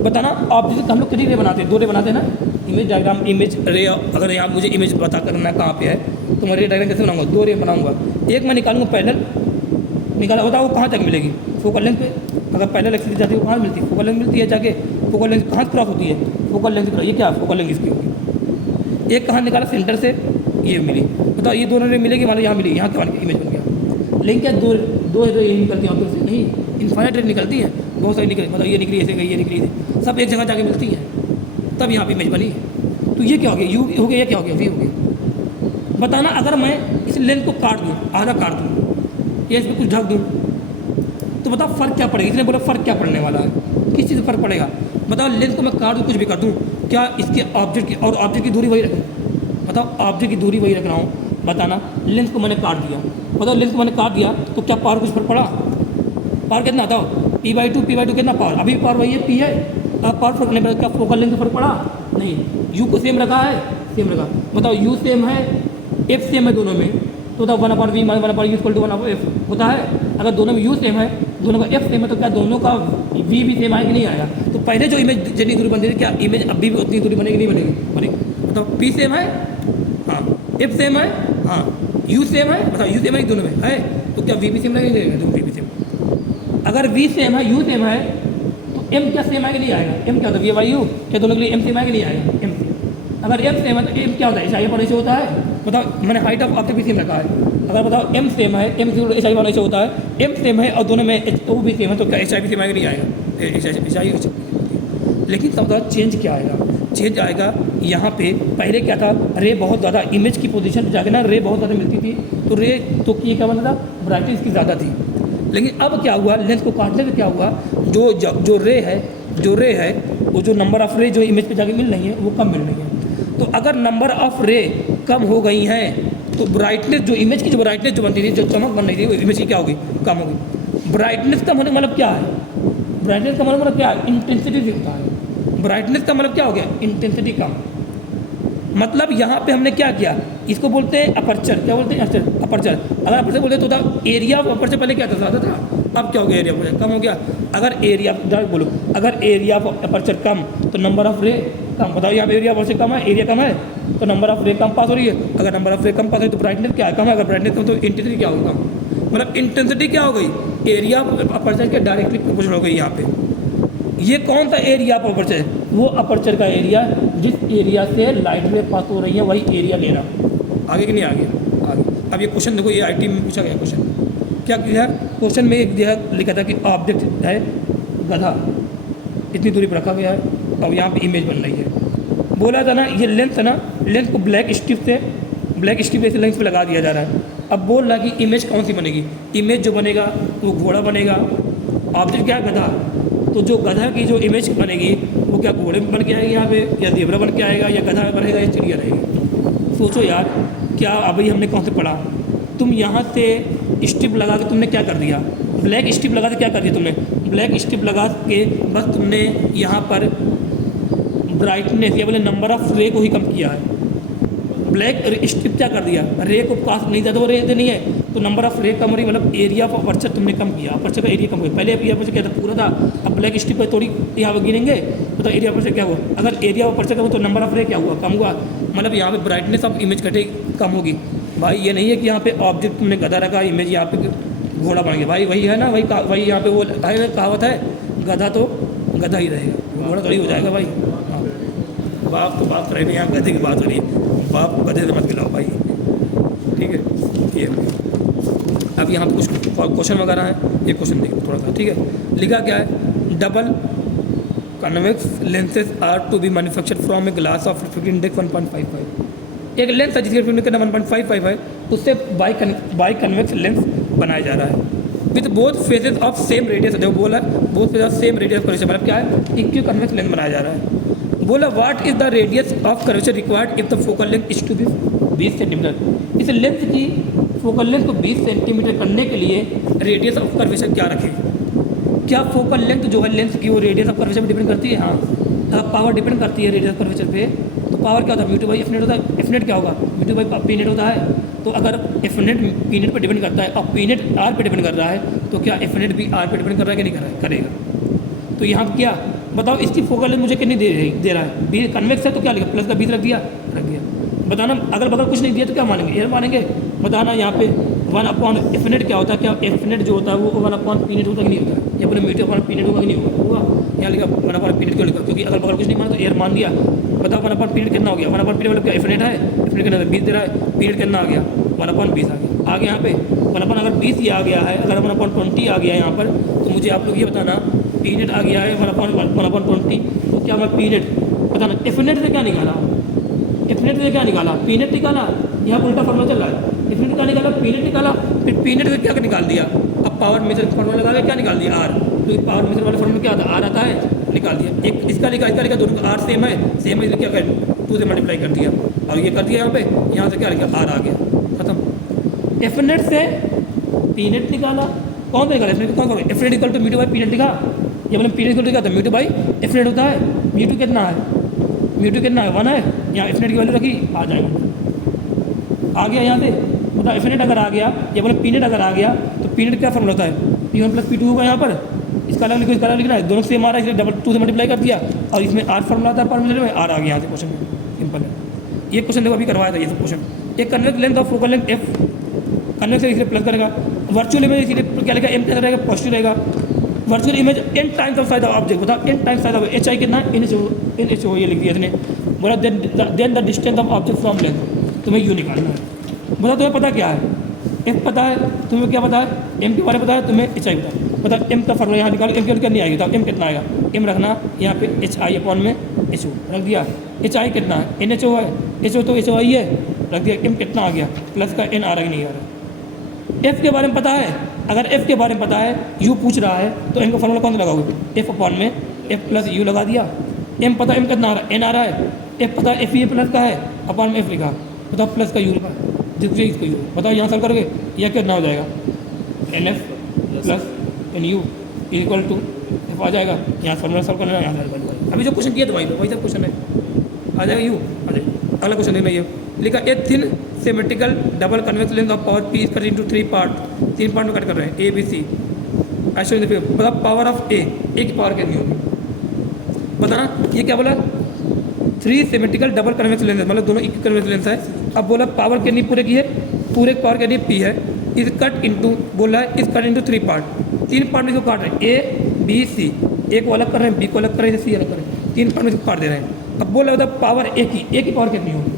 बताना ऑब्जेक्ट हम लोग कितनी रे बनाते हैं, 2 रे बनाते हैं ना, इमेज डायग्राम, इमेज रे। अगर यहाँ मुझे इमेज पता करना है कहाँ पे है, तो मैं रे डायग्राम कैसे बनाऊंगा, 2 रे बनाऊंगा। एक मैं निकालूंगा पैरेलल, निकाला होता है वो कहाँ तक मिलेगी, फोकल लेंथ पे। अगर पैरेलल एक्सिस जाती है वो कहाँ मिलती है, फोकल लेंथ मिलती है जाके। फोकल लेंथ कहाँ क्रॉस होती है, फोकल लेंथ क्रॉस, ये क्या फोकल लेंथ इसकी होगी। एक कहाँ निकाला, सेंटर से ये मिली। बताओ ये दोनों रे मिलेगी, मान लो यहाँ मिली, यहाँ क्या इमेज बन गया। लेकिन क्या दो ये निकलती है से नहीं, इन्फाइनाइट रे निकलती है, बहुत सारी निकली। बताओ ये निकली ऐसे गई, ये निकली थी, सब एक जगह जाके मिलती है, तब यहाँ पे इमेज बनी। तो ये क्या हो गया, यू हो गया, ये क्या हो गया, वी हो गया। बताना अगर मैं इस लेंथ को काट दूँ, आधा काट दूँ या इसमें कुछ ढक दूँ, तो बताओ फ़र्क क्या पड़ेगा। इसने बोला फ़र्क क्या पड़ने वाला है, किस चीज़ से फ़र्क पड़ेगा। बताओ लेंथ को मैं काट दूँ, कुछ भी कर दूँ, क्या इसके ऑब्जेक्ट की और ऑब्जेक्ट की दूरी वही रखूँ। बताओ ऑब्जेक्ट की दूरी वही रख रहा हूँ। बताना लेंथ को मैंने काट दिया, बताओ लेंथ को मैंने काट दिया तो क्या पावर कुछ फर्क पड़ा, पावर कितना आता हो, P/2 कितना पावर, अभी पावर वही है, P है। अब पावर फर्क नहीं पड़ा, क्या फोकल लेंथ फर्क पड़ा नहीं। यू को सेम रखा है, सेम रखा। बताओ यू सेम है, एफ सेम है दोनों में, तो बताओ 1/v - 1/u = 1/f होता है। अगर दोनों में यू सेम है, दोनों का एफ सेम है, तो क्या दोनों का वी भी सेम आएगा, नहीं आएगा। तो पहले जो इमेज जितनी दूरी बनती थी, क्या इमेज अभी भी उतनी दूरी बनेगी, नहीं बनेगी, बनेगी। बताओ पी सेम है, हाँ, एफ सेम है, हाँ, यू सेम है। बताओ यू सेम है दोनों में है, तो क्या वी भी सेम लगेगा, दोनों वी भी सेम। अगर वी सेम है, यू सेम है, तो एम क्या सेम आएगा, नहीं आएगा। एम क्या होता है, वी/यू, क्या दोनों के लिए एम सेम आएगा, नहीं आएगा, एम सेम। अगर एम सेम है तो एम क्या होता है, एच/आई पर ऐसे होता है। बताओ मैंने हाइट ऑफ ऑब्जेक्ट भी सेम रखा है। अगर बताओ एम सेम है, एम एच/आई पर ऐसे होता है, एम सेम है और दोनों में ओ भी सेम है, तो क्या एच/आई भी सेम आएगा, नहीं आएगा, एच/आई। लेकिन तब बताओ चेंज क्या आएगा, चेंज आएगा यहाँ पे। पहले क्या था, रे बहुत ज़्यादा इमेज की पोजीशन पे जाके ना रे बहुत ज़्यादा मिलती थी, तो रे तो ये क्या बनता था, ब्राइटनेस की ज़्यादा थी। लेकिन अब क्या हुआ, लेंस को काटने से क्या हुआ, जो रे है वो जो नंबर ऑफ रे जो इमेज पे जाके मिल रही है वो कम मिल रही है। तो अगर नंबर ऑफ रे कम हो गई हैं, तो ब्राइटनेस जो इमेज की जो ब्राइटनेस जो बनती थी, जो चमक बन रही थी, वो इमेज की क्या होगी, कम होगी। ब्राइटनेस कम होने का मतलब क्या है, ब्राइटनेस का मतलब क्या है, इंटेंसिटी से होता है। ब्राइटनेस का मतलब क्या हो गया, इंटेंसिटी कम। मतलब यहाँ पे हमने क्या किया, इसको बोलते हैं अपर्चर। क्या बोलते हैं, अपर्चर। अगर अपर्चर बोलते तो था एरिया ऑफ अपर्चर, पहले क्या था, ज़्यादा था, अब क्या हो गया, एरिया ऑफ अपर्चर कम हो गया। अगर एरिया डायरेक्ट बोलो, अगर एरिया ऑफ अपर्चर कम तो नंबर ऑफ रे कम। बताओ यहाँ पे एरिया ऑफ अपर्चर कम है, एरिया कम है, तो नंबर ऑफ रे कम पास हो रही है। अगर नंबर ऑफ रे कम पास हो रही है तो ब्राइटनेस क्या है, कम है। अगर ब्राइटनेस कम तो इंटेंसिटी क्या होगा, मतलब इंटेंसिटी क्या हो गई, एरिया ऑफ अपर्चर के डायरेक्टली प्रोपोर्शनल हो गई। यहाँ पे ये कौन सा एरिया ऑफ अपर्चर, वो अपर्चर का एरिया जिस एरिया से लाइट रे पास हो रही है, वही एरिया लेना। आगे कि नहीं आगे, आगे। अब ये क्वेश्चन देखो, ये आईटी में पूछा गया क्वेश्चन। क्या किया, क्वेश्चन में एक लिखा था कि ऑब्जेक्ट है गधा, इतनी दूरी पर रखा गया है और यहाँ पे इमेज बन रही है। बोला था ना ये लेंथ है ना, लेंथ को ब्लैक स्ट्रिप से लेंथ पे लगा दिया जा रहा है। अब बोल रहा कि इमेज कौन सी बनेगी, इमेज जो बनेगा वो घोड़ा बनेगा। ऑब्जेक्ट क्या है, गधा, तो जो गधा की जो इमेज बनेगी वो क्या घोड़े में बन के आएगी यहाँ पे, या जेब्रा बन के आएगा, या गधा बनेगा, या चिड़िया रहेगी। सोचो यार, क्या अभी हमने कौन से पढ़ा, तुम यहाँ से स्ट्रिप लगा के तुमने क्या कर दिया, ब्लैक स्ट्रिप लगा के क्या कर दिया तुमने, ब्लैक स्ट्रिप लगा के बस तुमने यहाँ पर ब्राइटनेस या बोले नंबर ऑफ रे को ही कम किया है। ब्लैक स्ट्रिप क्या कर दिया, रे को कास्ट नहीं ज़्यादा रे नहीं है तो नंबर ऑफ रे कम हो रही, मतलब एरिया ऑफ अपर्चर तुमने कम किया, अपर्चर का एरिया कम हुआ। पहले अपर्चर क्या था, पूरा था, अब ब्लैक स्ट्रिप पर थोड़ी यहाँ पर गिनेंगे तो एरिया अपर्चर क्या हुआ। अगर एरिया ऑफ अपर्चर का हुआ तो नंबर ऑफ रे क्या हुआ, कम हुआ, मतलब यहाँ पे ब्राइटनेस ऑफ इमेज घटे कम होगी। भाई ये नहीं है कि यहाँ पे ऑब्जेक्ट तुमने गधा रखा, इमेज यहाँ पे घोड़ा बन गया, भाई वही है ना, वही यहाँ पे वो कहावत है, गधा तो गधा ही रहेगा, घोड़ा थोड़ी हो जाएगा भाई। हाँ, बाप तो बाप रहे, यहाँ गधे की बात हो रही है, बाप को गधे से मत मिलाओ भाई, ठीक है। ये अब यहाँ पे कुछ क्वेश्चन वगैरह है, ये क्वेश्चन देखो थोड़ा सा, ठीक है। लिखा क्या है, double convex lenses are to be manufactured from a glass of refractive index 1.55। एक लेंस है जिसकी रिफ्रैक्टिव इंडेक्स 1.55 है, उससे बाई कन्वेक्स लेंस बनाया जा रहा है with both phases of same radius. देखो बोला both phases of same radius curvature, मतलब क्या है, इक्यू कन्वेक्स लेंस बनाया जा रहा है। बोला what is the radius of curvature required if the focal length is to be 20 centimetre. इस लेंथ की फोकल लेंथ को 20 सेंटीमीटर करने के लिए रेडियस ऑफ कर्वेचर क्या रखें। क्या फोकल लेंथ जो है लेंथ की वो रेडियस ऑफ कर्वेचर पे डिपेंड करती है, हाँ। पावर डिपेंड करती है रेडियस ऑफ कर्वेचर पे, तो पावर क्या होता है, mu two by F net होता है। एफ नेट क्या होगा, mu two by P net होता है। तो अगर एफ नेट पी नेट पर डिपेंड करता है और पी नेट आर पे डिपेंड कर रहा है, तो क्या एफ नेट भी आर पे डिपेंड कर रहा है कि नहीं कर रहा है, करेगा। तो यहाँ क्या बताओ, इसकी फोकल लेंथ मुझे कितनी दे रहा है, बी कन्वेक्स है तो क्या लिखा, प्लस का 20 रख दिया। बताना अगल बगल कुछ नहीं दिया तो क्या मानेंगे, एयर मानेंगे। बताना यहाँ पे 1 एफ नेट क्या होता है, क्या एफ नेट जो होता है वो 1 पी नेट होता कि नहीं होता, या बोले म्यू टू पी नेट होगा कि नहीं होगा, यहाँ लिखा 1 पी नेट क्यों लिखा, क्योंकि अगल बगल कुछ नहीं माना तो एयर मान दिया। बताओ 1 पी नेट कितना हो गया, 1 पी नेट मतलब क्या एफ नेट है, एफ नेट कितना 20 दे रहा है, पी नेट कितना आ गया 1/20 आ गया। आगे यहाँ पे 1 अगर 20 ही आ गया है, अगर 1/20 आ गया है यहाँ पर, तो मुझे आप लोग ये बताना पी नेट आ गया है 1/20, तो क्या मैं पी नेट बताना एफ नेट से क्या निकाला, एफ नेट से क्या निकाला, पी नेट निकाला, यहाँ उल्टा फॉर्मूला चल रहा है। एफ नेट का निकाला, पी नेट निकाला, फिर पी नेट से क्या निकाल दिया, अब पावर मेजर फॉर्मूला लगा के क्या निकाल दिया, आर। तो पावर मेजर वाले फॉर्मूला क्या आता है, आर आता है, निकाल दिया। एक इसका लिखा दोनों का आर सेम है, क्या कर 2 से मल्टीप्लाई कर दिया और ये कर दिया यहाँ से क्या लिखा, आर आ गया, खत्म। एफ नेट से पी नेट निकाला, कौन सा निकाला, एफ नेट कौन F net equal to mu two by P net लिखा, ये मतलब पी नेट इक्वल टू क्या था, mu two by F net होता है। म्यू टू कितना है, म्यू टू कितना है 1 है, यहाँ एफ नेट की वैल्यू रखी, आ जाएगा, आ गया यहाँ से। मतलब एफ नेट अगर आ गया या बोले पी नेट अगर आ गया तो पी नेट क्या फॉर्मूला होता है, P1 + P2 होगा यहाँ पर, इसका अलग लिखो, इसका अलग लिखना है, दोनों सेम आ रहा है इसलिए डबल 2 से मल्टीप्लाई कर दिया और इसमें आर फॉर्मूला आता है, फॉर्मूले में आर आ गया यहाँ से। क्वेश्चन सिंपल है ये क्वेश्चन, देखो अभी करवाया था ये सब क्वेश्चन। एक कन्वेक्स लेंथ और फोकल लेंथ एफ, कन्वेक्स इसलिए प्लस करेगा, वर्चुअल इमेज इसलिए क्या लिखा, एम कैसा रहेगा, पॉजिटिव रहेगा। Virtual image n times of size of object, बताओ n times size of H I कितना, एन एच ओ, ये लिख दिया इसने। बोला then the distance of object from length, तुम्हें यू निकालना है। बताओ तुम्हें पता क्या है, एफ पता है, तुम्हें क्या पता है, एम के बारे में पता है, तुम्हें एच आई पता है। बताओ एम का फॉर्मूला यहाँ निकालो, एम की वैल्यू नहीं आएगी, बताओ एम कितना आएगा, एम रखना यहाँ पे एच आई अपॉन में एच ओ रख दिया। एच आई कितना है, एन एच ओ है, एच ओ तो एच ओ आई है, रख दिया। एम कितना आ गया, प्लस का एन आ रहा है नहीं आ रहा। एफ के बारे में पता है, अगर एफ के बारे में पता है, यू पूछ रहा है तो एम का फॉर्मूला कौन सा लगाओगे, एफ अपॉन में एफ प्लस यू लगा दिया। एम पता, एम कितना आ रहा है, एन आ रहा है, एफ पता है, एफ ये प्लस का है, अपॉन में एफ लिखा, बताओ प्लस का यू लिखा, जिससे इसको यू, बताओ यहाँ सॉल्व करोगे यह कितना हो जाएगा, N F plus N U equal to F आ जाएगा। यहाँ फॉर्मूला सॉल्व करना है, यहाँ जाएगा। अभी जो क्वेश्चन किया तो वही सब क्वेश्चन है, आ जाएगा यू, आ जाएगा। अगला क्वेश्चन देखना, ये लिखा a thin symmetrical double convex lens of power P is cut into 3 part, 3 part में कट कर रहे हैं, ए बी सी। ऐसे मतलब पावर ऑफ ए की पावर कितनी होगी, बताना। ये क्या बोला, 3 सिमेट्रिकल डबल कन्वेक्स लेंस, मतलब दोनों एक कन्वेक्स लेंस है। अब बोला पावर कितनी पूरे की है, पूरे पावर कितनी पी है, इज कट इनटू, बोला है is cut into 3 part, 3 part में इसको काट रहे हैं, ए बी सी, ए को अलग कर रहे हैं, बी को अलग कर रहे हैं, सी अलग कर रहे हैं, 3 पार्ट में इसको काट दे रहे हैं। अब बोला मतलब पावर ए की पावर कितनी होगी,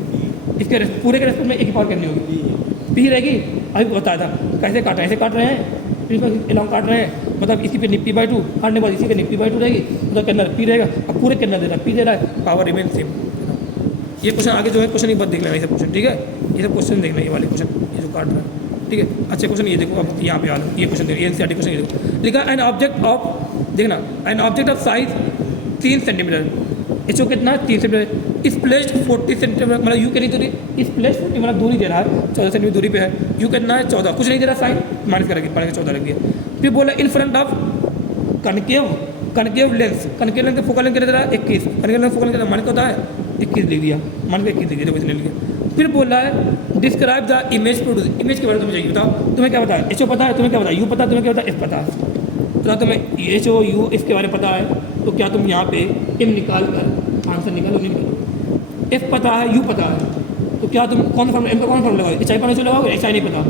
इसके पूरे के रेस्पेक्ट में ए की पावर कितनी होगी, पी रहेगी। अभी बताया था कैसे काट रहे हैं, ऐसे काट रहे हैं, एलॉन्ग काट रहे हैं, मतलब इसी पे निप्पी बाई 2 काटने के बाद इसी पे निप्पी बाई 2 रहेगी, मतलब कितना पी रहेगा। अब पूरे कितना दे रहा है, पी दे रहा है, पावर रिमेन सेम। ये क्वेश्चन आगे जो है क्वेश्चन एक बार देख लेना, ये सब क्वेश्चन, ठीक है, ये सब क्वेश्चन देखना, ये वाले क्वेश्चन ये जो काट रहा है, ठीक है। अच्छे क्वेश्चन ये देखो, अब यहाँ पे आ लो, ये क्वेश्चन देखो, एनसीईआरटी क्वेश्चन ये देखो, लिखा एन ऑब्जेक्ट ऑफ, देखना an object of size 3 centimetre, H O कितना है 3 सेंटीमीटर, इस प्लेस्ड 40 सेंटीमीटर, मतलब यू कितनी दूरी, इस प्लेस्ड 40 मतलब दूरी दे रहा है 14 सेंटीमीटर दूरी पे है, यू कितना है 14, कुछ नहीं दे रहा, साइन माइनस करके 14 रख दिया। फिर बोला in front of concave concave lens का फोकल लेंथ कितना है 21, कनकेव लेंथ फोकल लेंथ मान का होता है 21 लिख दिया, मान के 21 लिख दिया, ले लिया। फिर बोल रहा है describe the image produce, image के बारे में तुम्हें चाहिए, बताओ तुम्हें क्या पता है, एच ओ पता है, तुम्हें क्या पता है, यू पता है, तुम्हें क्या पता है, एफ पता है, तो तुम्हें एच ओ यू इसके बारे में पता है, तो क्या तुम यहाँ पे एम निकाल कर आंसर निकालो, नहीं निकालो। एफ पता है, यू पता है, तो क्या तुम कौन फॉर्मूला, एम का कौन फॉर्मूला लगाओगे, एच आई पाने से लगाओगे, एच आई नहीं पता,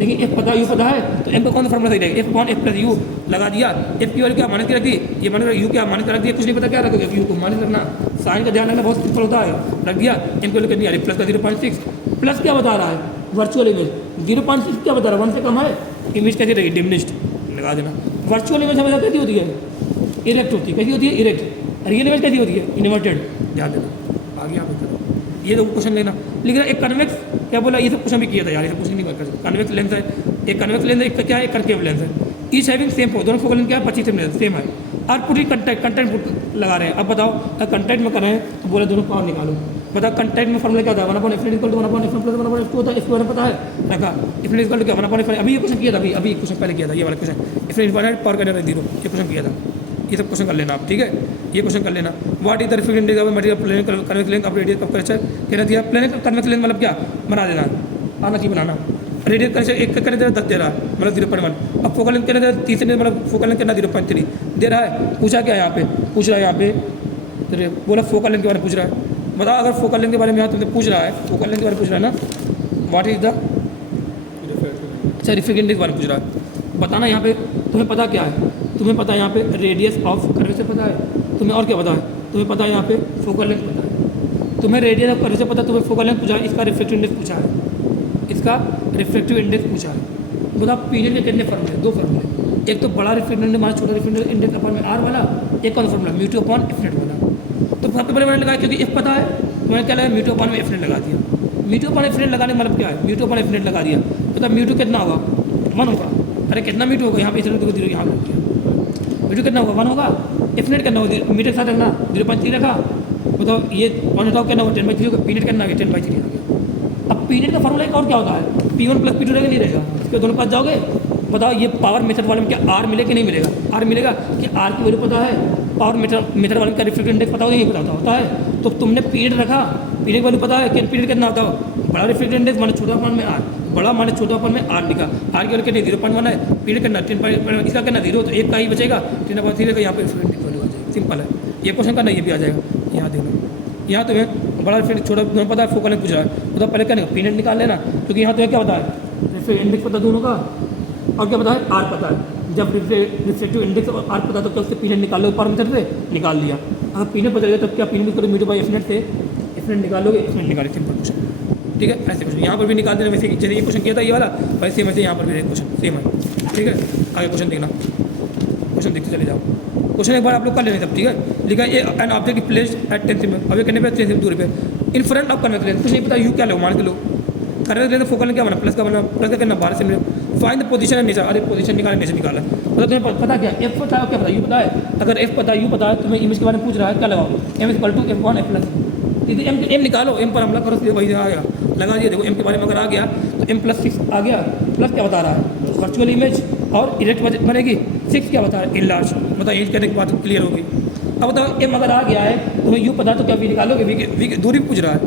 लेकिन एफ पता यू पता है, तो एम का कौन सा फॉर्मूला सही रहेगा, एफ कौन एफ प्लस यू लगा दिया, एफ की वैल्यू क्या माइनस की रख दी, ये माइनस यू क्या माइनस कर रख दिया, कुछ नहीं पता क्या रखोगे, यू को माइनस रखना, साइन का ध्यान रखना बहुत सिंपल होता है, रख दिया, एम की वैल्यू कितनी आ रही है प्लस का 0.6, प्लस क्या बता रहा है वर्चुअल इमेज 0.6 क्या बता रहा है 1 से कम है, इमेज कैसी रहेगी डिमिनिश्ड लगा देना। वर्चुअल इमेज हमेशा कैसी होती है, इरेक्ट होती है, कैसी होती है इरेक्ट, रियल इमेज कैसी होती है इन्वर्टेड, ध्यान देना। आगे आप करो, ये तो क्वेश्चन लेना, लेकिन एक कन्वेक्स क्या बोला, ये सब क्वेश्चन भी किया था यार, ये सब क्वेश्चन नहीं कर सकते। कन्वेक्स लेंस है, एक कन्वेक्स लेंस है, एक क्या है, एक कनकेव लेंस है, ईच हैविंग सेम दोनों फोकल लेंथ क्या है 25 सेम है, और पूरी कंटेंट लगा रहे हैं। अब बताओ अगर कंटेंट में कर रहे हैं तो बोला दोनों पावर निकालो, बताओ कंटेंट में फॉर्मूला क्या होता है 1/f equal to 1/f plus 1/f होता है, इसके बारे में पता है रखा, इफ इक्वल टू क्या 1/f, अभी ये क्वेश्चन किया था, अभी क्वेश्चन पहले किया था, ये वाला क्वेश्चन इफ इक्वल पावर का 0, ये क्वेश्चन किया था, ये सब क्वेश्चन कर लेना आप, ठीक है, ये क्वेश्चन कर लेना। What is the reflective index of material plane convex length of radius of curvature, कहना दिया प्लेन कन्वेक्स लेंथ मतलब क्या बना देना, आना चाहिए बनाना, रेडियस कर्वेचर एक का दे 10 दे रहा है मतलब 0.1, अब फोकल लेंथ कहना दे 30 मतलब फोकल लेंथ कहना 0.3 दे रहा है, पूछा क्या यहाँ पे, पूछ रहा है यहाँ पे बोला फोकल लेंथ के बारे में पूछ रहा है, बताओ अगर फोकल लेंथ के बारे में यहाँ तुमसे पूछ रहा है, फोकल लेंथ के बारे में पूछ रहा है ना, व्हाट इज द अच्छा रिफ्लेक्टिव इंडेक्स के बारे में पूछ रहा है, बताना यहाँ पे तुम्हें पता क्या है, तुम्हें पता है यहाँ पे रेडियस ऑफ कर्वेचर पता है, तुम्हें और क्या पता है, तुम्हें पता है यहाँ पे फोकल लेंथ पता है, तुम्हें रेडियस ऑफ कर्वेचर पता है, तुम्हें फोकल लेंथ पूछा है, इसका रिफ्लेक्टिव इंडेक्स पूछा है, इसका रिफ्लेक्टिव इंडेक्स पूछा है, बताओ पीरियड के कितने फॉर्मूले, 2 फॉर्मूले, एक तो बड़ा रिफ्लेक्टिव इंडेक्स माना छोटा रिफ्लेक्टिव इंडेक्स अपन में आर वाला, एक कौन formula mu two upon F net वाला, तो सबसे पहले मैंने लगाया क्योंकि एफ पता है, तो मैंने क्या लगाया म्यू टू अपॉन में एफ नेट लगा दिया, mu two upon F net लगाने मतलब क्या है, mu two upon F net लगा दिया, तो म्यू टू कितना होगा 1 होगा, अरे कितना म्यू टू होगा, यहाँ पे इधर 0 यहाँ रख दिया, म्यू टू कितना होगा 1 होगा, एफ नेट कितना होगा मीटर के साथ रखना 0.3 रखा, बताओ ये 1 हटाओ कितना होगा 10/3 होगा, पी नेट कितना आ गया 10/3 आ गया। अब पी नेट का फॉर्मूला एक और क्या होता है, P1 प्लस P2 रहेगा नहीं रहेगा, इसके दोनों पास जाओगे, बताओ ये पावर मेथड वाले में क्या आर मिले कि नहीं मिलेगा, आर मिलेगा कि आर की वैल्यू पता है, पावर मेथड वाले का रिफ्लेक्टिव इंडेक्स पता होगा नहीं पता होता है, तो तुमने पीरियड रखा, पीरियड की वैल्यू पता है कि पीरियड कितना होता है, बड़ा रिफ्लेक्टिव इंडेक्स माने छोटा अपन में आर, बड़ा माने छोटा अपन में आर लिखा, आर की वैल्यू कितनी 0.1 है, पीरियड कितना 10, इसका कितना 0, तो एक का ही बचेगा 10/3 का, यहाँ पे रिफ्लेक्टिव वैल्यू आ जाएगी, सिंपल है, ये क्वेश्चन करना, ये भी आ जाएगा, यहाँ देखो, यहाँ तुम्हें बड़ा रिफ्लेक्टिव छोटा दोनों पता है, फोकल लेंथ पूछ रहा है, तो पहले क्या पीरियड निकाल लेना, क्योंकि यहाँ तुम्हें क्या पता है रिफ्लेक्टिव इंडेक्स पता दोनों का, और क्या पता है आर पता है, जब रिफ्लेक्टिव इंडेक्स और आर पता तो क्या उससे पीरियड निकाल लो पावर मेथड से निकाल लिया, अगर पीरियड पता चलेगा तब क्या पीरियड करो mu two by F net से एफ नेट निकालोगे, एफ नेट निकाले, सिंपल क्वेश्चन, ठीक है, ऐसे क्वेश्चन यहाँ पर भी निकाल देना, वैसे जैसे ये क्वेश्चन किया था ये वाला, वैसे वैसे यहाँ पर भी क्वेश्चन सेम है, ठीक है। आगे क्वेश्चन देखना, क्वेश्चन देखते चले जाओ, क्वेश्चन एक बार आप लोग कर लेने सब, ठीक है, लिखा ये an object placed at 10 semi, अब ये करने पे 10 सेमी दूरी पे in front of convex lens, कुछ नहीं पता यू क्या लो मान के लो, कन्वेक्स लेंस फोकल लेंथ क्या बना प्लस का बना, प्लस का करना 12 semi, find the position and nature, अरे पोजीशन निकाला नेचर निकाला, मतलब तुम्हें पता क्या एफ पता है क्या पता यू पता है, अगर एफ पता यू पता है तुम्हें इमेज के बारे में पूछ रहा है क्या लगाओ, M is equal to F1 F plus, सीधे एम निकालो, एम पर हमला करो सीधे वही आ गया, लगा दिया, देखो एम के बारे में अगर आ गया तो M+6 आ गया, प्लस क्या बता रहा है वर्चुअल इमेज और इरेक्ट बनेगी, 6 क्या बता रहा है इनलार्ज, मतलब एज करने की बात क्लियर होगी। अब बताओ एम अगर आ गया है तुम्हें यू पता तो क्या वी निकालोगे, वी की दूरी पूछ रहा है,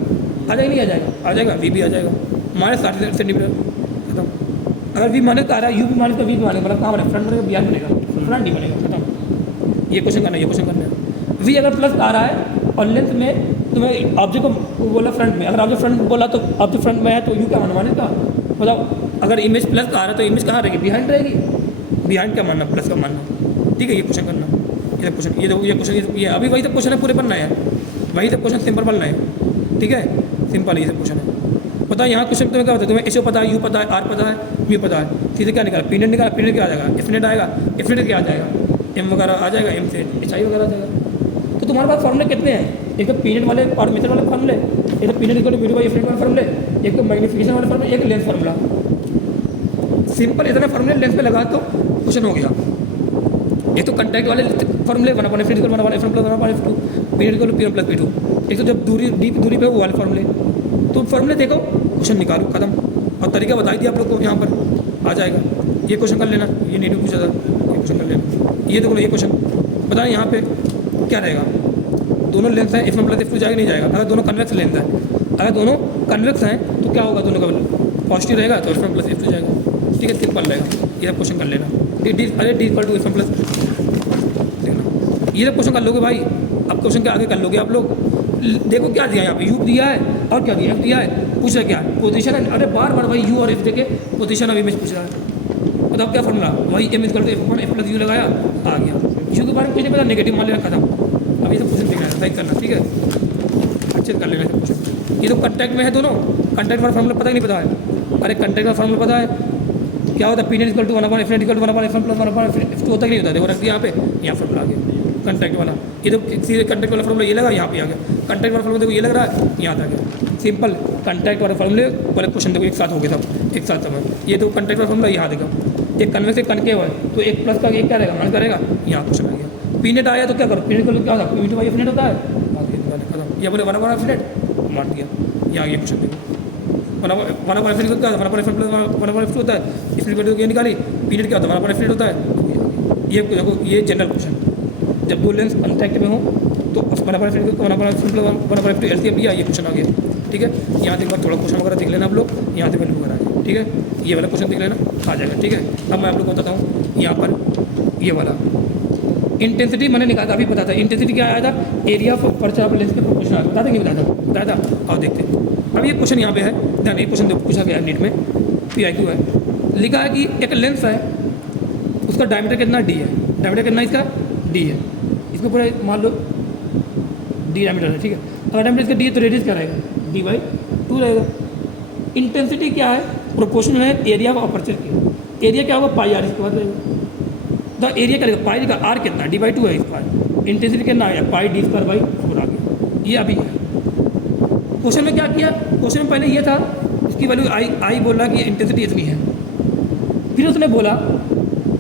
आ जाएगा नहीं आ जाएगा, आ जाएगा, वी भी आ जाएगा -60 सेंटीमीटर खत्म, अगर वी माने आ रहा है यू भी माने तो वी भी माने, मतलब कहाँ बनेगा फ्रंट बनेगा बिहार बनेगा, फ्रंट नहीं बनेगा, खत्म, ये क्वेश्चन करना, ये क्वेश्चन करना। वी अगर प्लस आ रहा है और लेंथ में तुम्हें ऑब्जेक्ट को बोला फ्रंट में, अगर ऑब्जेक्ट फ्रंट बोला तो ऑब्जेक्ट फ्रंट में है तो यू क्या मानना का, बताओ अगर इमेज प्लस का आ रहा है तो इमेज कहाँ रहेगी बिहाइंड रहेगी, बिहाइंड क्या मानना प्लस का मानना, ठीक है, ये क्वेश्चन करना, ये क्वेश्चन ये क्वेश्चन ये अभी वही सब क्वेश्चन है पूरे बनना है, वही सब क्वेश्चन सिंपल बनना है, ठीक है, सिंपल ये सब क्वेश्चन है। पता यहाँ क्वेश्चन तुम्हें क्या होता है, तुम्हें एच पता है, यू पता है, आर पता है, म्यू पता है, सीधे क्या निकाला पीनेट निकाला, पीनेट क्या आ जाएगा एफ नेट आएगा, एफ नेट क्या आ जाएगा एम वगैरह आ जाएगा, एम से एच आई वगैरह आ जाएगा। तो तुम्हारे पास फॉर्मूले कितने हैं, एक तो पीनेट वाले और मेथड वाले फॉर्मूले, एक तो P net equal to mu by F net वाले फॉर्मूले, एक तो मैग्नीफिकेशन वाले फॉर्मूले, एक लेंस फार्मूला, सिंपल इतना फॉर्मूले लेंस पे लगा तो क्वेश्चन हो गया। एक तो कॉन्टैक्ट वाले फॉर्मूले 1/f equal 1/f plus 1/f2 P net equal to P1 plus P2, एक तो जब दूरी डीप दूरी पे वो वाले फॉर्मूले, तो फॉर्मूले देखो क्वेश्चन निकालो खत्म, और तरीका बताई दिया आप लोग को, यहाँ पर आ जाएगा। ये क्वेश्चन कर लेना, ये नहीं पूछा था, ये क्वेश्चन कर लेना, ये देखो ये क्वेश्चन बताएं यहाँ पे क्या रहेगा, दोनों लेंस हैं, F1 प्लस F2 जाएगा नहीं जाएगा। अगर दोनों कन्वेक्स लेंस है, अगर दोनों कन्वेक्स हैं तो क्या होगा, दोनों का पॉजिटिव रहेगा तो F1 प्लस F2 जाएगा। ठीक है, सिंपल रहेगा। ये सब क्वेश्चन कर लेना। अरे D equal to F1 plus, देखना ये सब क्वेश्चन कर लोगे भाई। अब क्वेश्चन के आगे कर लोगे आप लोग। देखो क्या दिया यहाँ पे, यू दिया है और क्या दिया, एफ दिया है। पूछ रहा क्या है, पोजीशन है। अरे बार बार भाई यू और एफ देके पोजीशन ऑफ इमेज पूछ रहा है। बताओ क्या फॉर्मूला, वही M equal to F1 F plus U लगाया, आ गया। यू के बारे में कुछ नहीं पता, नेगेटिव मान लेना, खत्म। अब ये सब क्वेश्चन देखना है, सही करना। ठीक है, अच्छे से कर लेना सब क्वेश्चन। ये तो कंटेक्ट में है दोनों, कंटेक्ट वाला फॉर्मूला पता ही नहीं पता है। अरे कंटेक्ट वाला फॉर्मूला पता है क्या होता है, P net equal to 1/F net equal to 1/F1 plus 1/F2 होता ही नहीं होता। देखो रख दिया यहाँ पे, यहाँ फॉर्मूला आ गया कंटेक्ट वाला। ये तो सीधे कंटेक्ट वाला फॉर्मूला ये लगा, यहाँ पे आ गया। कंटेक्ट वाला फॉर्मूला देखो ये लग रहा है, यहाँ आ गया। सिंपल कंटेक्ट वाले फॉर्मूले वाले क्वेश्चन देखो एक साथ हो गए सब, एक साथ सब। ये तो कंटेक्ट वाला फॉर्मूला यहाँ देखो, एक कन्वेक्स एक कनकेव है तो एक प्लस का एक क्या रहेगा, मान करेगा, यहाँ क्वेश्चन आ गया। पी नेट आया तो क्या करो, पी नेट क्या होता है, P to by F net होता है, खत्म। ये बोले 1/F नेट मार दिया, यहाँ ये क्वेश्चन देखो 1/F नेट क्या होता है, 1/F प्लस 1/F होता है। इसमें ये निकाली, पी नेट क्या होता है, 1/F नेट होता है। ये देखो ये जनरल क्वेश्चन, जब दो लेंस कॉन्टैक्ट में हो तो 1/F एलसीएम लिया, ये क्वेश्चन आ गया। ठीक है, यहाँ एक बार थोड़ा क्वेश्चन वगैरह देख लेना आप लोग, यहाँ से वैल्यू वगैरह आ जाए। ठीक है, ये वाला क्वेश्चन देख लेना, आ जाएगा। ठीक है, अब मैं आप लोग को बताता हूँ यहाँ पर ये वाला इंटेंसिटी मैंने निकाला था, अभी पता था इंटेंसिटी क्या आया था, area of aperture of lens के प्रोपोर्शनल। बता था नहीं बताया था, और देखते हैं। अब ये क्वेश्चन यहाँ पे है, ध्यान, ये क्वेश्चन पूछा गया है नीट में, PIQ है। लिखा है कि एक लेंस है, उसका डायमीटर कितना D है, डायमीटर कितना इसका D है। इसको पूरा मान लो D डायमीटर है। ठीक है, अगर डायमीटर इसका D है तो रेडियस क्या रहेगा, D/2 रहेगा। इंटेंसिटी क्या है, प्रोपोर्शनल है एरिया ऑफ अपर्चर की। एरिया क्या होगा, πr, इसके बाद रहेगा द एरिया क्या रहेगा, पाई का R कितना, D/2 है इस पर। इंटेंसिटी कितना आ गया, πd²/4 आ गया। ये अभी है क्वेश्चन में क्या किया, क्वेश्चन में पहले ये था इसकी वैल्यू आई बोल रहा कि इंटेंसिटी इतनी है, फिर उसने बोला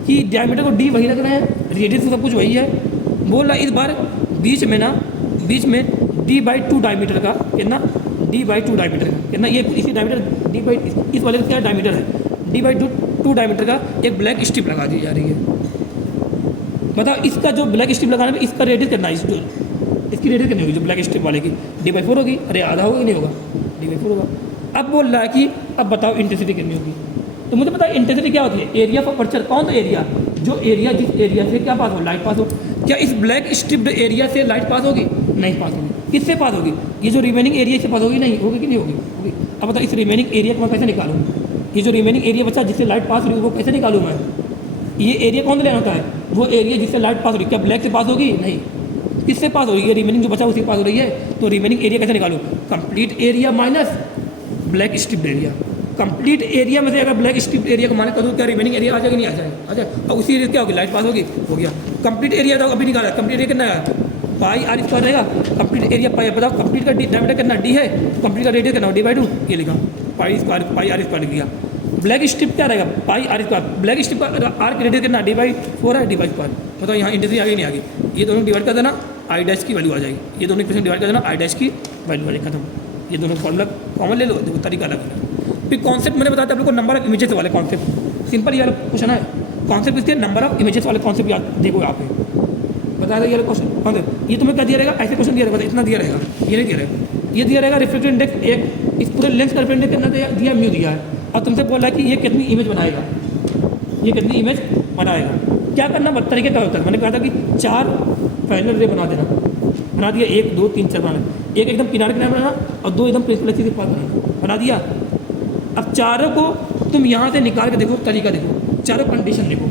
कि डायमीटर को D वही रख रहे हैं, रेडियस तो सब कुछ वही है। बोल रहा इस बार बीच में D/2 डायमीटर का कितना, D/2 डायमीटर का कितना, ये इसी डायमीटर इस वाले का क्या डायमीटर है, D/2 डायमीटर का एक ब्लैक स्ट्रिप लगा दी जा रही है। बताओ इसका जो ब्लैक स्ट्रिप लगाने में इसका रेडियस कितना है, इसकी रेडियस कितनी होगी, जो ब्लैक स्ट्रिप वाले की D/4 होगी। अरे आधा होगा कि नहीं होगा, D/4 होगा। अब बोल रहा है कि अब बताओ इंटेंसिटी कितनी होगी। तो मुझे पता है इंटेंसिटी क्या होती है, एरिया ऑफ अपर्चर। कौन सा एरिया, जो एरिया जिस एरिया से क्या पास हो, लाइट पास हो। क्या इस ब्लैक स्ट्रिप्ड एरिया से लाइट पास होगी, नहीं पास होगी। किससे पास होगी, ये जो रिमेनिंग एरिया से पास होगी, नहीं होगी कि नहीं होगी। अब बताओ इस रिमेनिंग एरिया को मैं कैसे निकालूँ, ये जो रिमेनिंग एरिया बचा जिससे लाइट पास हो रही है वो कैसे निकालूँ मैं। ये एरिया कौन लेना होता है, वो एरिया जिससे लाइट पास हो रही है। क्या ब्लैक से पास होगी, नहीं, किससे पास हो रही है, रिमेनिंग जो बचा उसी पास हो रही है। तो रिमेनिंग एरिया कैसे निकालूँ, complete area minus black striped area. Complete area में से अगर ब्लैक स्ट्रिप्ड एरिया को माने करूँ, क्या रिमेनिंग एरिया आ जाएगा, नहीं आ जाएगा, आ जाए। और उसी एरिया क्या होगी, लाइट पास होगी, हो गया। कंप्लीट एरिया तो अभी निकाला, कंप्लीट एरिया कितना है, πr² रहेगा। कंप्लीट एरिया पाई, बताओ कंप्लीट का डायमीटर कितना D है, कंप्लीट का रेडियस कितना D/2, ये लिखा πr² लिख दिया। ब्लैक स्ट्रिप क्या रहेगा, πr²। ब्लैक स्ट्रिप का R की रेडियस कितना D/4 है, D/2। बताओ यहाँ इंटेंसिटी आगे नहीं आ गई, ये दोनों डिवाइड कर देना, I' की वैल्यू आ जाएगी। ये दोनों इक्वेशन डिवाइड कर देना, I' की वैल्यू आ जाएगी, खत्म। ये दोनों फॉर्मूला कॉमन ले लो, देखो तरीका अलग है। फिर कॉन्सेप्ट मैंने बताया था आप लोग को, नंबर ऑफ इमेजेस वाले कॉन्सेप्ट। सिंपल ये वाला क्वेश्चन है, कॉन्सेप्ट इसके नंबर ऑफ इमेजेस वाले कॉन्सेप्ट याद देखो यहाँ पे बता दें। ये क्वेश्चन कॉन्सेप्ट, ये तुम्हें क्या दिया रहेगा, ऐसे क्वेश्चन दिया रहेगा, इतना दिया रहेगा, ये नहीं दिया रहेगा। ये दिया रहेगा रिफ्लेक्टिव इंडेक्स एक, इस पूरे लेंस का रिफ्लेक्टिव इंडेक्स कितना दिया, म्यू दिया है। और तुमसे बोल रहा है कि ये कितनी इमेज बनाएगा, ये कितनी इमेज बनाएगा। क्या करना तरीके क्या होता है, मैंने कहा था कि 4 पैरेलल रे बना देना, बना दिया 1 2 3 4 बनाना, एक एकदम किनारे बनाना और 2 एकदम प्रिंसिपल एक्सिस के पास बना दिया। अब चारों को तुम यहाँ से निकाल के देखो, तरीका देखो, चारों कंडीशन देखो।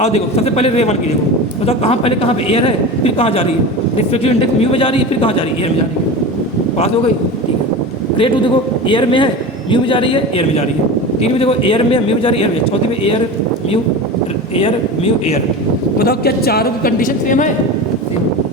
और देखो सबसे पहले रे 1 की देखो, बताओ कहाँ पहले कहाँ पे एयर है, फिर कहाँ जा रही है, रिफ्लेक्टिव इंडेक्स म्यू में जा रही है, फिर कहाँ जा रही है, एयर में जा रही है, पास हो गई। ठीक है, रे 2 देखो एयर में है, म्यू में जा रही है, एयर में जा रही है। 3 में देखो एयर में म्यू में जा रही है, एयर में। चौथी में एयर म्यू एयर। बताओ क्या चारों की कंडीशन सेम है,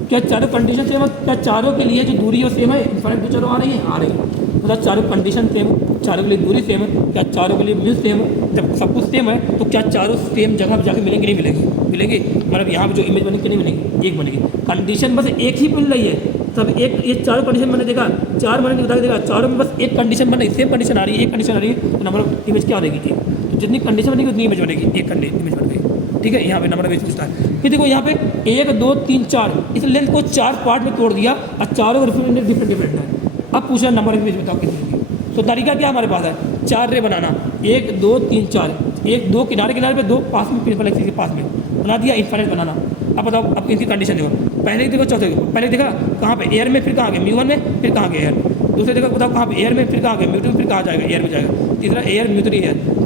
क्या चारों कंडीशन सेम है, क्या चारों के लिए जो दूरी है सेम है, इनफाइनाइट जो चारों आ रही है, आ रही है। मतलब चारों कंडीशन सेम, चारों के लिए दूरी सेम है, क्या चारों के लिए म्यू सेम है। जब सब कुछ सेम है तो क्या चारों सेम जगह पर जाकर मिलेंगे, नहीं मिलेगी, मिलेगी। मतलब यहाँ पर जो इमेज बनेगी नहीं बनेगी, एक बनेगी। कंडीशन बस एक ही मिल रही है, तब एक ये चारों कंडीशन मैंने देखा, 4 मैंने बता के देखा, चारों में बस एक कंडीशन बन रही, सेम कंडीशन आ रही है, एक कंडीशन आ रही है, तो नंबर ऑफ इमेज क्या बनेगी, एक। तो जितनी कंडीशन बनेगी उतनी इमेज बनेगी, एक इमेज बन गई। ठीक है, यहाँ पे नंबर ऑफ इमेज पूछता है। फिर देखो यहाँ पे 1 2 3 4, इस लेंथ को 4 पार्ट में तोड़ दिया और चारों का रिफ्लेक्शन डिफरेंट डिफरेंट है। अब पूछा नंबर ऑफ इमेज बताओ कितनी है। तो तरीका क्या हमारे पास है, 4 रे बनाना, 1 2 3 4, 1 2 किनारे किनारे पे, 2 पास में प्रिंसिपल एक्सिस के पास में बना दिया, इन्फाइनाइट बनाना। अब बताओ अब इनकी कंडीशन देखो, पहले देखो चौथे देखो, पहले देखा कहाँ पे एयर में, फिर कहाँ गए म्यू1 में, फिर कहाँ गए एयर। दूसरे देखो बताओ कहाँ पे एयर में, फिर कहाँ गए म्यू2 में, फिर कहाँ जाएगा एयर में जाएगा। तीसरा एयर म्यू3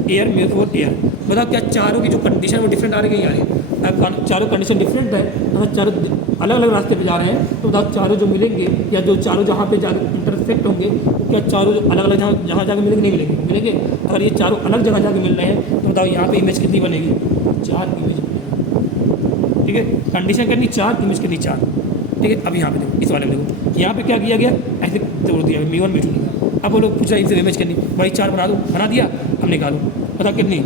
एयर म्यू4 एयर। बताओ क्या चारों की जो कंडीशन है वो डिफरेंट आ रही है, आ रही है। अब चारों कंडीशन डिफरेंट है, अगर चारों अलग अलग रास्ते पे जा रहे हैं तो बताओ चारों जो मिलेंगे या जो चारों जहाँ पे जा इंटरसेक्ट होंगे, तो क्या चारों जो अलग अलग जहाँ जाके मिलेंगे नहीं मिलेंगे, मिलेंगे। अगर ये चारों अलग जगह जाके मिल रहे हैं तो बताओ यहाँ पे इमेज कितनी बनेगी, 4 इमेज बनेगी। ठीक है, कंडीशन कितनी 4, इमेज कितनी 4। ठीक है, अब यहाँ पे देखो, इस वाले में देखो, यहाँ पे क्या किया गया, ऐसे तोड़ दिया म्यू1 म्यू2 लिखा। अब वो लोग पूछा इनसे इमेज कितनी, भाई 4 बना दो, बना दिया, अब निकालो बताओ कितनी,